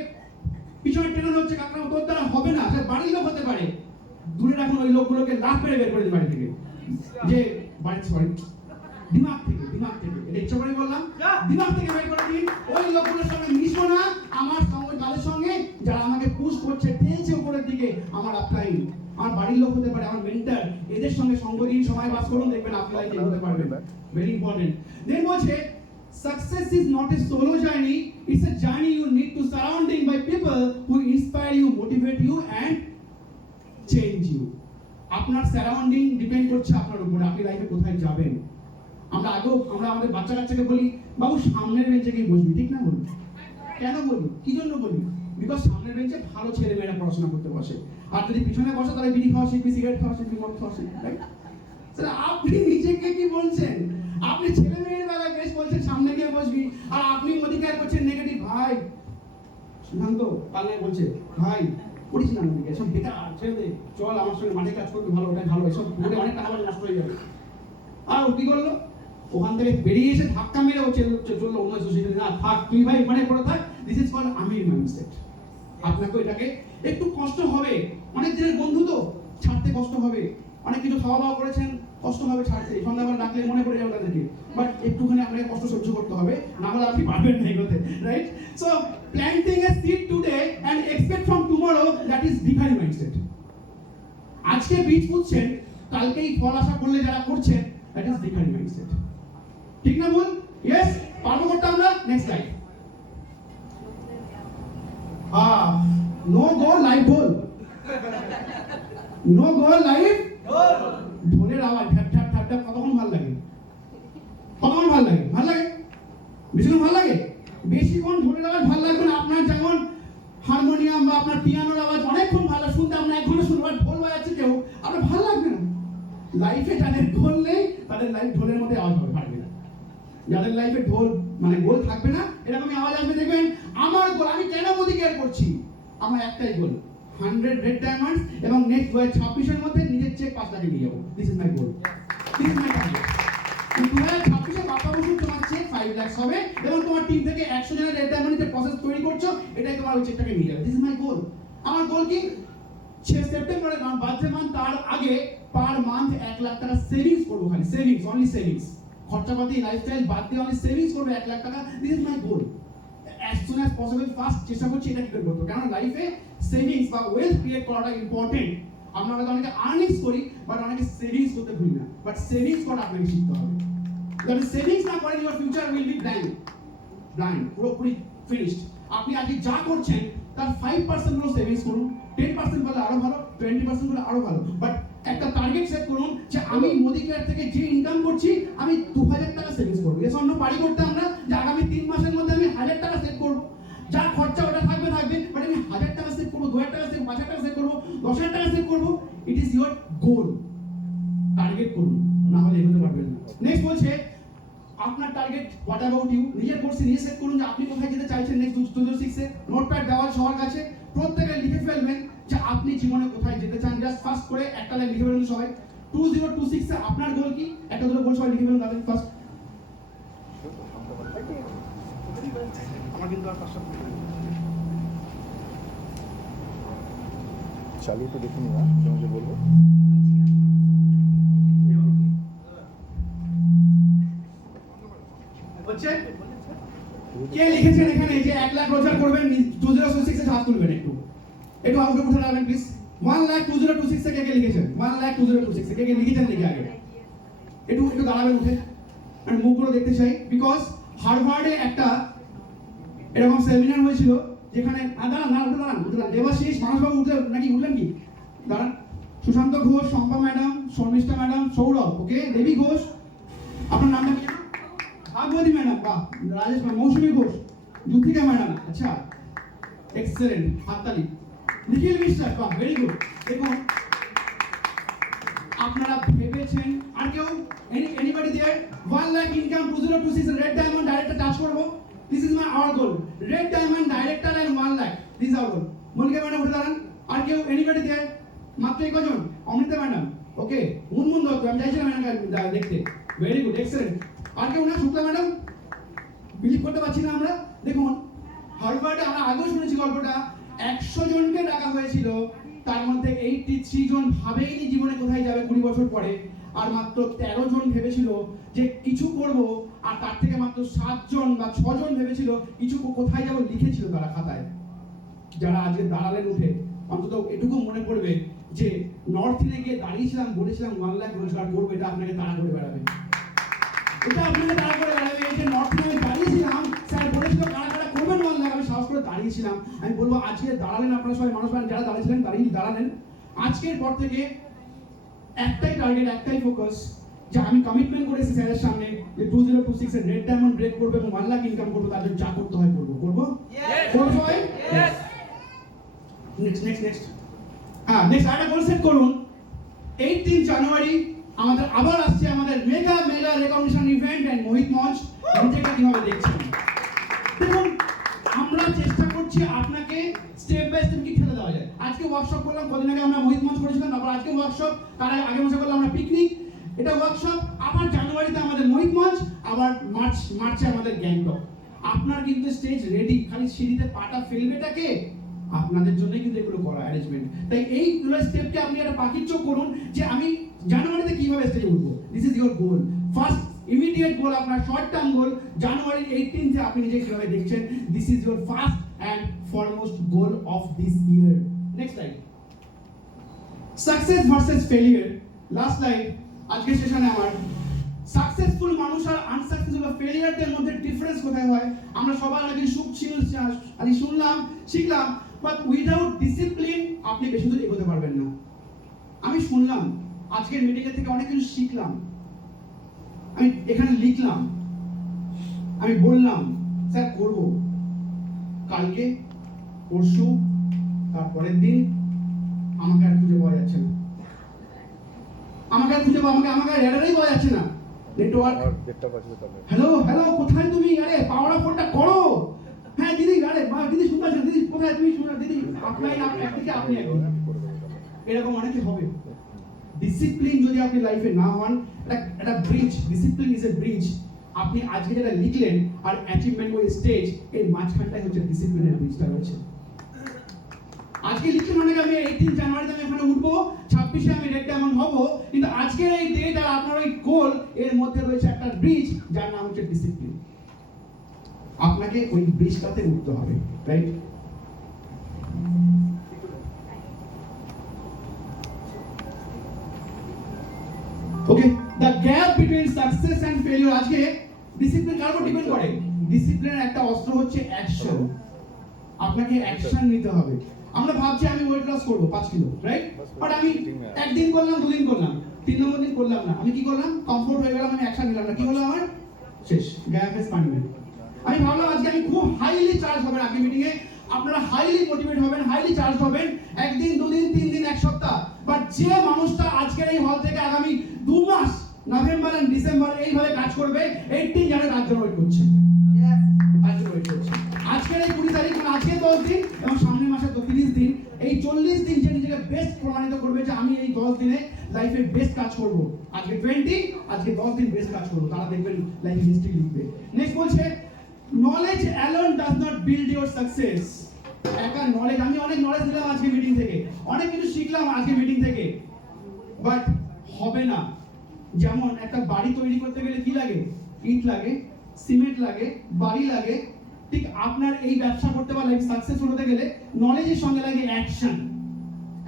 পিছনে টেনে হচ্ছে, কাকড়া তোর দ্বারা হবে না, সে বাড়ির লোক হতে পারে, দূরে রাখুন ওই লোকগুলোকে, লাভ মেরে বের করে দিন বাড়ি থেকে। যে বাড়ি সরি দিমাগ থেকে এটা ইচ্ছা করে বললাম, দিমাগ থেকে বের করে দিন। ওই লোকগুলোর সঙ্গে মিশবো না। আমার সঙ্গে তাদের সঙ্গে যারা আমাকে পুশ করছে, টেনছে উপরের দিকে, আমার আপলাইন, আমার বাড়ির লোক হতে পারে, আমার মেন্টর, এদের সঙ্গে সঙ্গ দিন, সময় বাস করুন, দেখবেন আপনি লাইফে এগোতে পারবেন। Very important. দেন বলছে success is not a solo journey, it's a journey you need to surrounding by people who inspire you, motivate you and change you. আপনার সারাউন্ডিং ডিপেন্ড করছে আপনার উপরে, আপনি লাইফে কোথায় যাবেন। আমরা আমাদের বাচ্চা কাচ্চাকে বলি বাবু সামনের বেঞ্চে গিয়ে বসবি, ঠিক না? বলি কেন বলি, কি জন্য বলি? বিকজ সামনের বেঞ্চে ভালো ছেলে মেয়েরা পড়াশোনা করতে বসে, আর যদি পিছনে বসে তাহলে বিড়ি খাওয়া শিখবি, সিগারেট খাওয়া শিখবি, মদ খাওয়া শিখবি, রাইট? আপনি নিজেকে কি বলছেন? আপনি ছেলে মেয়ের বেলায় বেশ বলছেন সামনে গিয়ে বসবি, আর আপনি মডিফাই করছেন নেগেটিভ। ভাই সুশান্ত পাল্লে বলছে ভাই করিস না মডিফাই, সব বেকার, ছেড়ে দে, চল আমার সঙ্গে মাঠে কাজ করবি, ভালো, ওটাই ভালো, এসব করে অনেক টাকা পয়সা নষ্ট হয়ে যাবে। আর ও কি করলো? ওখান থেকে বেরিয়ে এসে ধাক্কা মেরে ও চললো অন্য সোসাইটি। না থাক তুই ভাই, মানে পড়ে থাক। দিস ইজ কল্ড আমির মাইন্ডসেট। আপনাকে এটাকে একটু কষ্ট হবে, অনেক দিনের বন্ধু তো ছাড়তে কষ্ট হবে, অনেক কিছু খাওয়া দাওয়া করেছেন, কষ্ট হবে ছাড়তে, সন্ধ্যাবেলা ডাকলে মনে পড়ে যাবে তাদেরকে, বাট একটুখানি আপনাকে কষ্ট সহ্য করতে হবে, না হলে আপনি পারবেন না এগোতে, right? So planting a seed today and expect from tomorrow, that is ভিখারি মাইন্ডসেট। আজকে বীজ পুঁতছেন, কালকেই ফল আশা করলে যারা করছেন, দ্যাট ইজ ভিখারি মাইন্ডসেট। ঠিক না বল? ইয়েস, পারবো করতে আমরা। Next line. No goal life goal, no goal life ঢোলের আওয়াজ ঢ্যাপ ঢ্যাপ ঢ্যাপ ঢ্যাপ কতক্ষণ ভালো লাগে? কতক্ষণ ভালো লাগে? ভালো লাগে? বেশিক্ষণ ভালো লাগে? বেশিক্ষণ ঢোলের আওয়াজ ভালো লাগবে না। আপনার যেমন হারমোনিয়াম বা আপনার পিয়ানোর আওয়াজ অনেকক্ষণ ভালো শুনতে, আমরা 1 ঘন্টা শুনবো, ঢোল বাজাচ্ছে কেউ, আপনার ভালো লাগবে না। লাইফে যাদের গোল নেই তাদের লাইফ ঢোলের মধ্যে আওয়াজ হবে, পারবে না। যাদের লাইফে ঢোল মানে গোল থাকবে না, এরকমই আওয়াজ আসবে, দেখবেন আমার গোল, আমি কেন মোদি কেয়ার করছি, আমার একটাই গোল, 100 রেড ডায়মন্ডস, এবং নেক্সট 2026 এর মধ্যে নিজের চেক 5 লাখে নিয়ে যাবো। This is my goal, this is my target. 2026 এ বাপ্পা বসুর তোমার চেক 5 লাখ হবে, এবং তোমার টিম থেকে 100 জনের রেড ডায়মন্ডের প্রসেস তৈরি করছো, এটাই তোমার ওই চেকটাকে নিয়ে যাবে। দিস ইজ মাই গোল। আমার গোল কি? 6 সেপ্টেম্বরে বার্থডে মান্থ, তার আগে পার মান্থ 1 লাখ টাকা সেভিংস করবো, খালি সেভিংস, অনলি সেভিংস, খরচাপাতি লাইফস্টাইল বাদ দিয়ে অনলি সেভিংস করবো 1 লাখ টাকা। This is my goal. as soon as possible first চেষ্টা করছি এটা কি করবো, কারণ লাইফে সেভিংস বা ওয়েলথ ক্রিয়েট করাটা ইম্পর্টেন্ট। আমরা হয়তো অনেকে আর্নিংস করি, বাট অনেকে সেভিংস করতে ভুলি না, বাট সেভিংস করা আপনাকে শিখতে হবে। যদি সেভিংস না করেন, your future will be blind, পুরোপুরি ফিনিশড। আপনি আজকে যা করছেন তার 5% হলো সেভিংস করুন, 10% করলে আরো ভালো, 20% করলে আরো ভালো, বাট একটা টার্গেট সেট করুন যে আমি মোদি কেয়ার থেকে যে ইনকাম করছি আমি 2000 টাকা সেভিংস করবো। এর জন্য পারি করতে আমরা যে আগামী 3 মাসের মধ্যে আমি 1000 টাকা সেভ করবো, যা খরচা ওটা থাকবে, বাট আমি 1000 টাকা সেভ করবো, 2000 টাকা সেভ, 5000 টাকা সেভ করবো, 10000 টাকা সেভ করবো। It is your goal. Target করুন, না হলে এগোতে পারবেন না। নেক্সট বলছে আপনার টার্গেট, হোয়াট অ্যাবাউট ইউ? নিজের কোর্সে নিজে সেট করুন যে আপনি কোথায় যেতে চাইছেন নেক্সট 2026 এ। নোটপ্যাড দেওয়া সবার কাছে, প্রত্যেকে লিখে ফেলবেন যে আপনি জীবনে কোথায় যেতে চান। জাস্ট ফার্স্ট করে একটা লাইন লিখে ফেলুন সবাই। 2026 এ আপনার গোল কি? একটা দুটো গোল সবাই লিখে ফেলুন তাদের ফার্স্ট। আমার কিন্তু আর পাঁচটা চালিয়ে তো দেখিনি না, তোমাকে বলবো। হচ্ছে কে লিখেছেন এখানে যে 1 লাখ রোজগার করবেন 2026 এ হাত তুলবেন একটু আউটে উঠে দাঁড়াবেন প্লিজ 1 লাখ 2026 এ কে লিখেছেন 1 লাখ 2026 এ কে লিখেছেন দেখি আগে একটু দাঁড়াবেন উঠে আমি মুখগুলো দেখতে চাই বিকজ হার্ভার্ডে একটা এরকম সেমিনার হয়েছিল যেখানে দাঁড়ান দেবাশিস মানসবাবু উঠলেন কি দাঁড়ান সুশান্ত ঘোষ শম্পা ম্যাডাম শর্মিষ্ঠা ম্যাডাম সৌরভ ওকে দেবী ঘোষ আপনার নামটা কি ভাগবতী ম্যাডাম বাহ রাজেশ মৌসুমী ঘোষ যুথিকা ম্যাডাম আচ্ছা এক্সেলেন্ট হাততালি নিখিল বিশ্বাস বাহ ভেরি গুড দেখুন আপনারা ভেবেছেন আর কেউ anybody there 1 lakh income 2026 red diamond director touch করব this is my our goal red diamond director and 1 lakh this our goal Monika madam উঠে দাঁড়ান আর কেউ এনিবডি देयर মাত্র কজন অমৃতা ম্যাডাম ওকে মুনমুন দত্ত আমি চাইছিলাম ম্যাডাম দেখতে ভেরি গুড এক্সেলেন্ট আর কেউ না শুক্লা ম্যাডাম বিলিভ করতে পারছি না আমরা দেখুন হার্ভার্ডে আমরা আগেও শুনেছি গল্পটা 100 জনকে ডাকা হয়েছিল তার মধ্যে 83 জন ভাবেইনি জীবনে কোথায় যাবে 20 বছর পরে আর মাত্র 13 জন ভেবেছিল যে কিছু করব আর তার থেকে মাত্র 7 জন বা 6 জন ভেবেছিল কিছু কোথায় যাব লিখেছিল তারা খাতায় যারা আজকে দাঁড়ালেন উঠে অন্তত এটুকু মনে পড়বে যে নর্থ ইনে গিয়ে দাঁড়িয়েছিলাম বলেছিলাম 1 লাখ রোজগার করবো এটা আপনাকে তাড়া করে বেড়াবে এই যে নর্থ ইনে দাঁড়িয়েছিলাম স্যার বলেছিল কারা করবেন 1 লাখ আমি সাহস করে দাঁড়িয়েছিলাম আমি বলবো আজকে দাঁড়ালেন আপনারা সবাই মানুষ যারা দাঁড়িয়েছিলেন দাঁড়ালেন আজকের পর থেকে একটাই টার্গেট একটাই ফোকাস যে আমি কমিটমেন্ট করেছি স্যারের সামনে যে 2026 এর রেড ডায়মন্ড ব্রেক করব এবং 1 লাখ ইনকাম করব তার জন্য যা করতে হয় করব সবাই নেক্সট নেক্সট আরেকটা গোল সেট করুন 18 জানুয়ারি আমাদের আবার আসছে আমাদের মেগা রেকগনিশন ইভেন্ট এন্ড মোহিত মঞ্চ নিজেকে কিভাবে দেখছেন দেখুন আমরা চেষ্টা করছি আপনাকে স্টেপ বাই স্টেপ কি খেলে দেওয়া যায় আজকে ওয়ার্কশপ করলাম কদিন আগে আমরা মোহিত মঞ্চ করেছিলাম তারপর আজকে ওয়ার্কশপ তার আগে মাসে করলাম আমরা পিকনিক এটা ওয়ার্কশপ আবার জানুয়ারিতে আমাদের মোহিত মঞ্চ আবার মার্চে আমাদের গ্যাংটক আপনার কিন্তু স্টেজ রেডি খালি সিঁড়িতে পাটা ফেলবেটাকে আপনাদের জন্যই কিন্তু এগুলো করা অ্যারেঞ্জমেন্ট তাই এইগুলো স্টেপকে আপনি একটা পাখির চোখ করুন যে আমি জানুয়ারিতে কিভাবে স্টেজে উঠবো this is your goal first immediate goal আপনার শর্ট টার্ম গোল জানুয়ারি 18 এ আপনি নিজে কিভাবে দেখছেন this is your first and foremost goal of this year next line success versus failure last line আজকের সেশনে আমার সাকসেসফুল মানুষ আর আনসাকসেসফুল বা ফেলিয়ারদের মধ্যে ডিফারেন্স কোথায় হয় আমরা সবাই অনেক শুনলাম শিখলাম বাট উইদাউট ডিসিপ্লিন আপনি বেশি দূর এগোতে পারবেন না আমি শুনলাম আজকের মিটিং এর থেকে অনেক কিছু শিখলাম আমি এখানে লিখলাম আমি বললাম স্যার করব কালকে পরশু তারপরের দিন আমাকে আর খুঁজে পাওয়া যাচ্ছে না আমাকে রেডারেই পাওয়া যাচ্ছে না নেটওয়ার্ক হ্যালো কোথায় তুমি আরে পাওয়ার অফ ফোনটা করো হ্যাঁ দিদি আরে দিদি শুনতে পাচ্ছেন দিদি কোথায় তুমি শুনো দিদি আপনি এরকম অনেকে হবে ডিসিপ্লিন যদি আপনি লাইফে না হন একটা bridge discipline is a bridge আপনি আজকে যেটা লিখলেন আর অ্যাচিভমেন্ট ওই স্টেজ এর মাঝখানটাই হচ্ছে ডিসিপ্লিনের ব্রিজটা রয়েছে আজকে লিখছেন অনেক আমি 18 জানুয়ারিতে আমি এখানে উঠবো 26 এ আমি রেড ডায়মন্ড হব কিন্তু আজকের এই ডেট আর আপনার ওই গোল এর মধ্যে রয়েছে একটা ব্রিজ যার নাম হচ্ছে ডিসিপ্লিন আপনাকে ওই ব্রিজটাতে উঠতে হবে right okay the gap between success and failure আজকে ডিসিপ্লিন কার উপর ডিপেন্ড করে ডিসিপ্লিনের একটা অস্ত্র হচ্ছে অ্যাকশন আপনাকে অ্যাকশন নিতে হবে আমরা ভাবছি আমি ওয়েট লস করব 5 কিলো রাইট বাট আমি একদিন করলাম দুদিন করলাম তিন নম্বর দিন করলাম না আমি কি করলাম কমফোর্ট হয়ে গেলাম আমি অ্যাকশন নিলাম না কি হলো আমার শেষ গ্যাপ ইজ পানিমেন্ট আমি ভাবলাম আজকে আমি খুব হাইলি চার্জ হবেন আজকে মিটিং এ আপনারা হাইলি মোটিভেট হবেন হাইলি চার্জ হবেন একদিন দুদিন তিন দিন এক সপ্তাহ বাট যে মানুষটা আজকের এই হল থেকে আগামী 2 মাস নভেম্বর আর ডিসেম্বর এইভাবে কাজ করবে 18 জানুয়ারি রাত জন্য ওয়েট করছে আজকের এই 20 তারিখ মানে আজকে 10 দিন এবং সামনের মাসে তো 30 দিন এই 40 দিন যে নিজেকে বেস্ট প্রমাণিত করবে যে আমি এই 10 দিনে লাইফে বেস্ট কাজ করব আজকে 20 আজকে 10 দিন বেস্ট কাজ করব তারা দেখবেন লাইফ হিস্ট্রি লিখবে নেক্সট বলছে knowledge alone does not build your success একা নলেজ আমি অনেক নলেজ দিলাম আজকে মিটিং থেকে অনেক কিছু শিখলাম আজকে মিটিং থেকে বাট হবে না যেমন একটা বাড়ি তৈরি করতে গেলে কি লাগে ইট লাগে সিমেন্ট লাগে, বাড়ি লাগে, ঠিক আপনার এই ব্যবসা করতে বা লাইফ সাকসেসফুল হতে গেলে নলেজের সঙ্গে লাগে অ্যাকশন।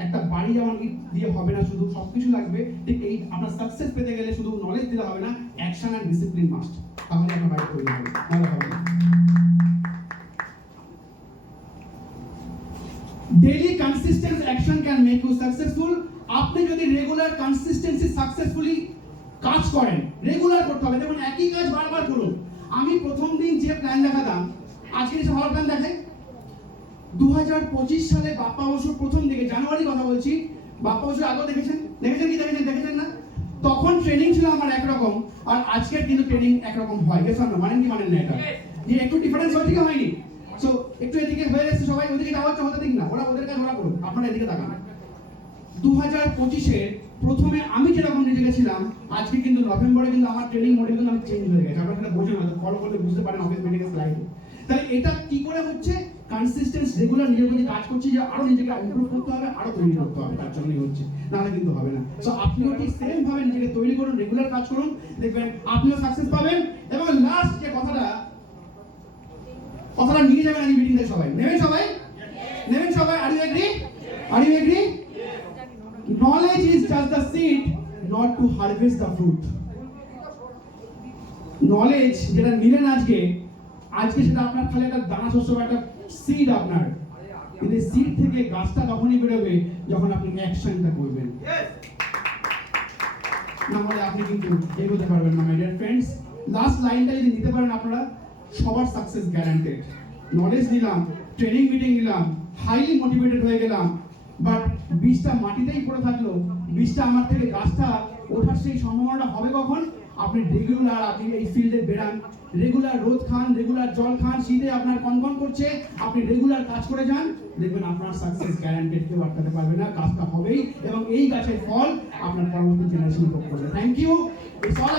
একটা বাড়ি যেমন ইট দিয়ে হবে না, শুধু সবকিছু লাগবে, ঠিক এই আপনার সাকসেস পেতে গেলে শুধু নলেজ দিলে হবে না, অ্যাকশন অ্যান্ড ডিসিপ্লিন মাস্ট, তাহলে আপনার বাড়ি তৈরি হবে, নাহলে হবে না। Daily consistent action can make you successful. আপনি যদি রেগুলার কনসিস্টেন্সি সাকসেসফুলি কাজ করেন, রেগুলার করতে হবে, দেখুন একই কাজ বারবার করুন। আমি প্রথম দিন যে প্ল্যান দেখাতাম, আজকে এসে ভালো প্ল্যান দেখাই। 2025 সালে বাপ্পা বসুর প্রথম দিকে, জানুয়ারি কথা বলছি, বাপ্পা বসুর আগেও দেখেছেন দেখেছেন না? তখন ট্রেনিং ছিল আমার একরকম, আর আজকের কিন্তু ট্রেনিং একরকম হয়, গেছ না, মানেন কি মানেন না এটা? যে একটু ডিফারেন্স হয়েছে কি হয়নি? সো একটু এদিকে হয়ে যাচ্ছে, সবাই ওদিকে আওয়াজ হতে দিন না, ওরা ওদের কাজ ওরা করুন, আপনারা এদিকে তাকান। 2025-এ প্রথমে আমি যেরকম নিজেকে ছিলাম, আজকে কিন্তু নভেম্বরে কিন্তু আমার ট্রেনিং মডেল কিন্তু আমি চেঞ্জ হয়ে গেছে। আপনারা সেটা বোঝেন না, ফলো করলে বুঝতে পারেন অফিস মিটিং এর স্লাইড। তাহলে এটা কি করে হচ্ছে? কনসিস্টেন্স, রেগুলার নিজের প্রতি কাজ করছি, যে আরো নিজেকে ইমপ্রুভ করতে হবে, আরো তৈরি করতে হবে, তার জন্যই হচ্ছে, নাহলে কিন্তু হবে না। সো আপনিও ঠিক সেম ভাবে নিজেকে তৈরি করুন, রেগুলার কাজ করুন, দেখবেন আপনিও সাকসেস পাবেন। এবং লাস্ট যে কথাটা নিয়ে যাবেন এই মিটিং থেকে, সবাই নেবেন, সবাই are you agree? Knowledge is just the seed, not to harvest the fruit. Knowledge যেটা নিলেন আজকে সেটা আপনার খালি একটা দানা শস্য বা একটা সিড আপনার, কিন্তু সিড থেকে গাছটা তখনই বেরোবে যখন আপনি অ্যাকশনটা করবেন, না হলে আপনি কিন্তু এগোতে পারবেন না। মাই ডিয়ার ফ্রেন্ডস, লাস্ট লাইনটা যদি নিতে পারেন আপনারা, সবার সাকসেস গ্যারান্টেড। নলেজ নিলাম, ট্রেনিং মিটিং নিলাম, হাইলি মোটিভেটেড হয়ে গেলাম, বাট বীজটা মাটিতেই পড়ে থাকলো, বীজটা আমার থেকে গাছটা ওঠার সেই সম্ভাবনাটা হবে কখন? আপনি রেগুলার, আপনি এই ফিল্ডে বেরান, রেগুলার রোদ খান, রেগুলার জল খান, শীতে আপনার কনকন করছে, আপনি রেগুলার কাজ করে যান, দেখবেন আপনার সাকসেস গ্যারান্টেড, কেউ আটকাতে পারবে না, গাছটা হবেই, এবং এই গাছের ফল আপনার পরবর্তী জেনারেশন ভোগ করবে। Thank you. It's all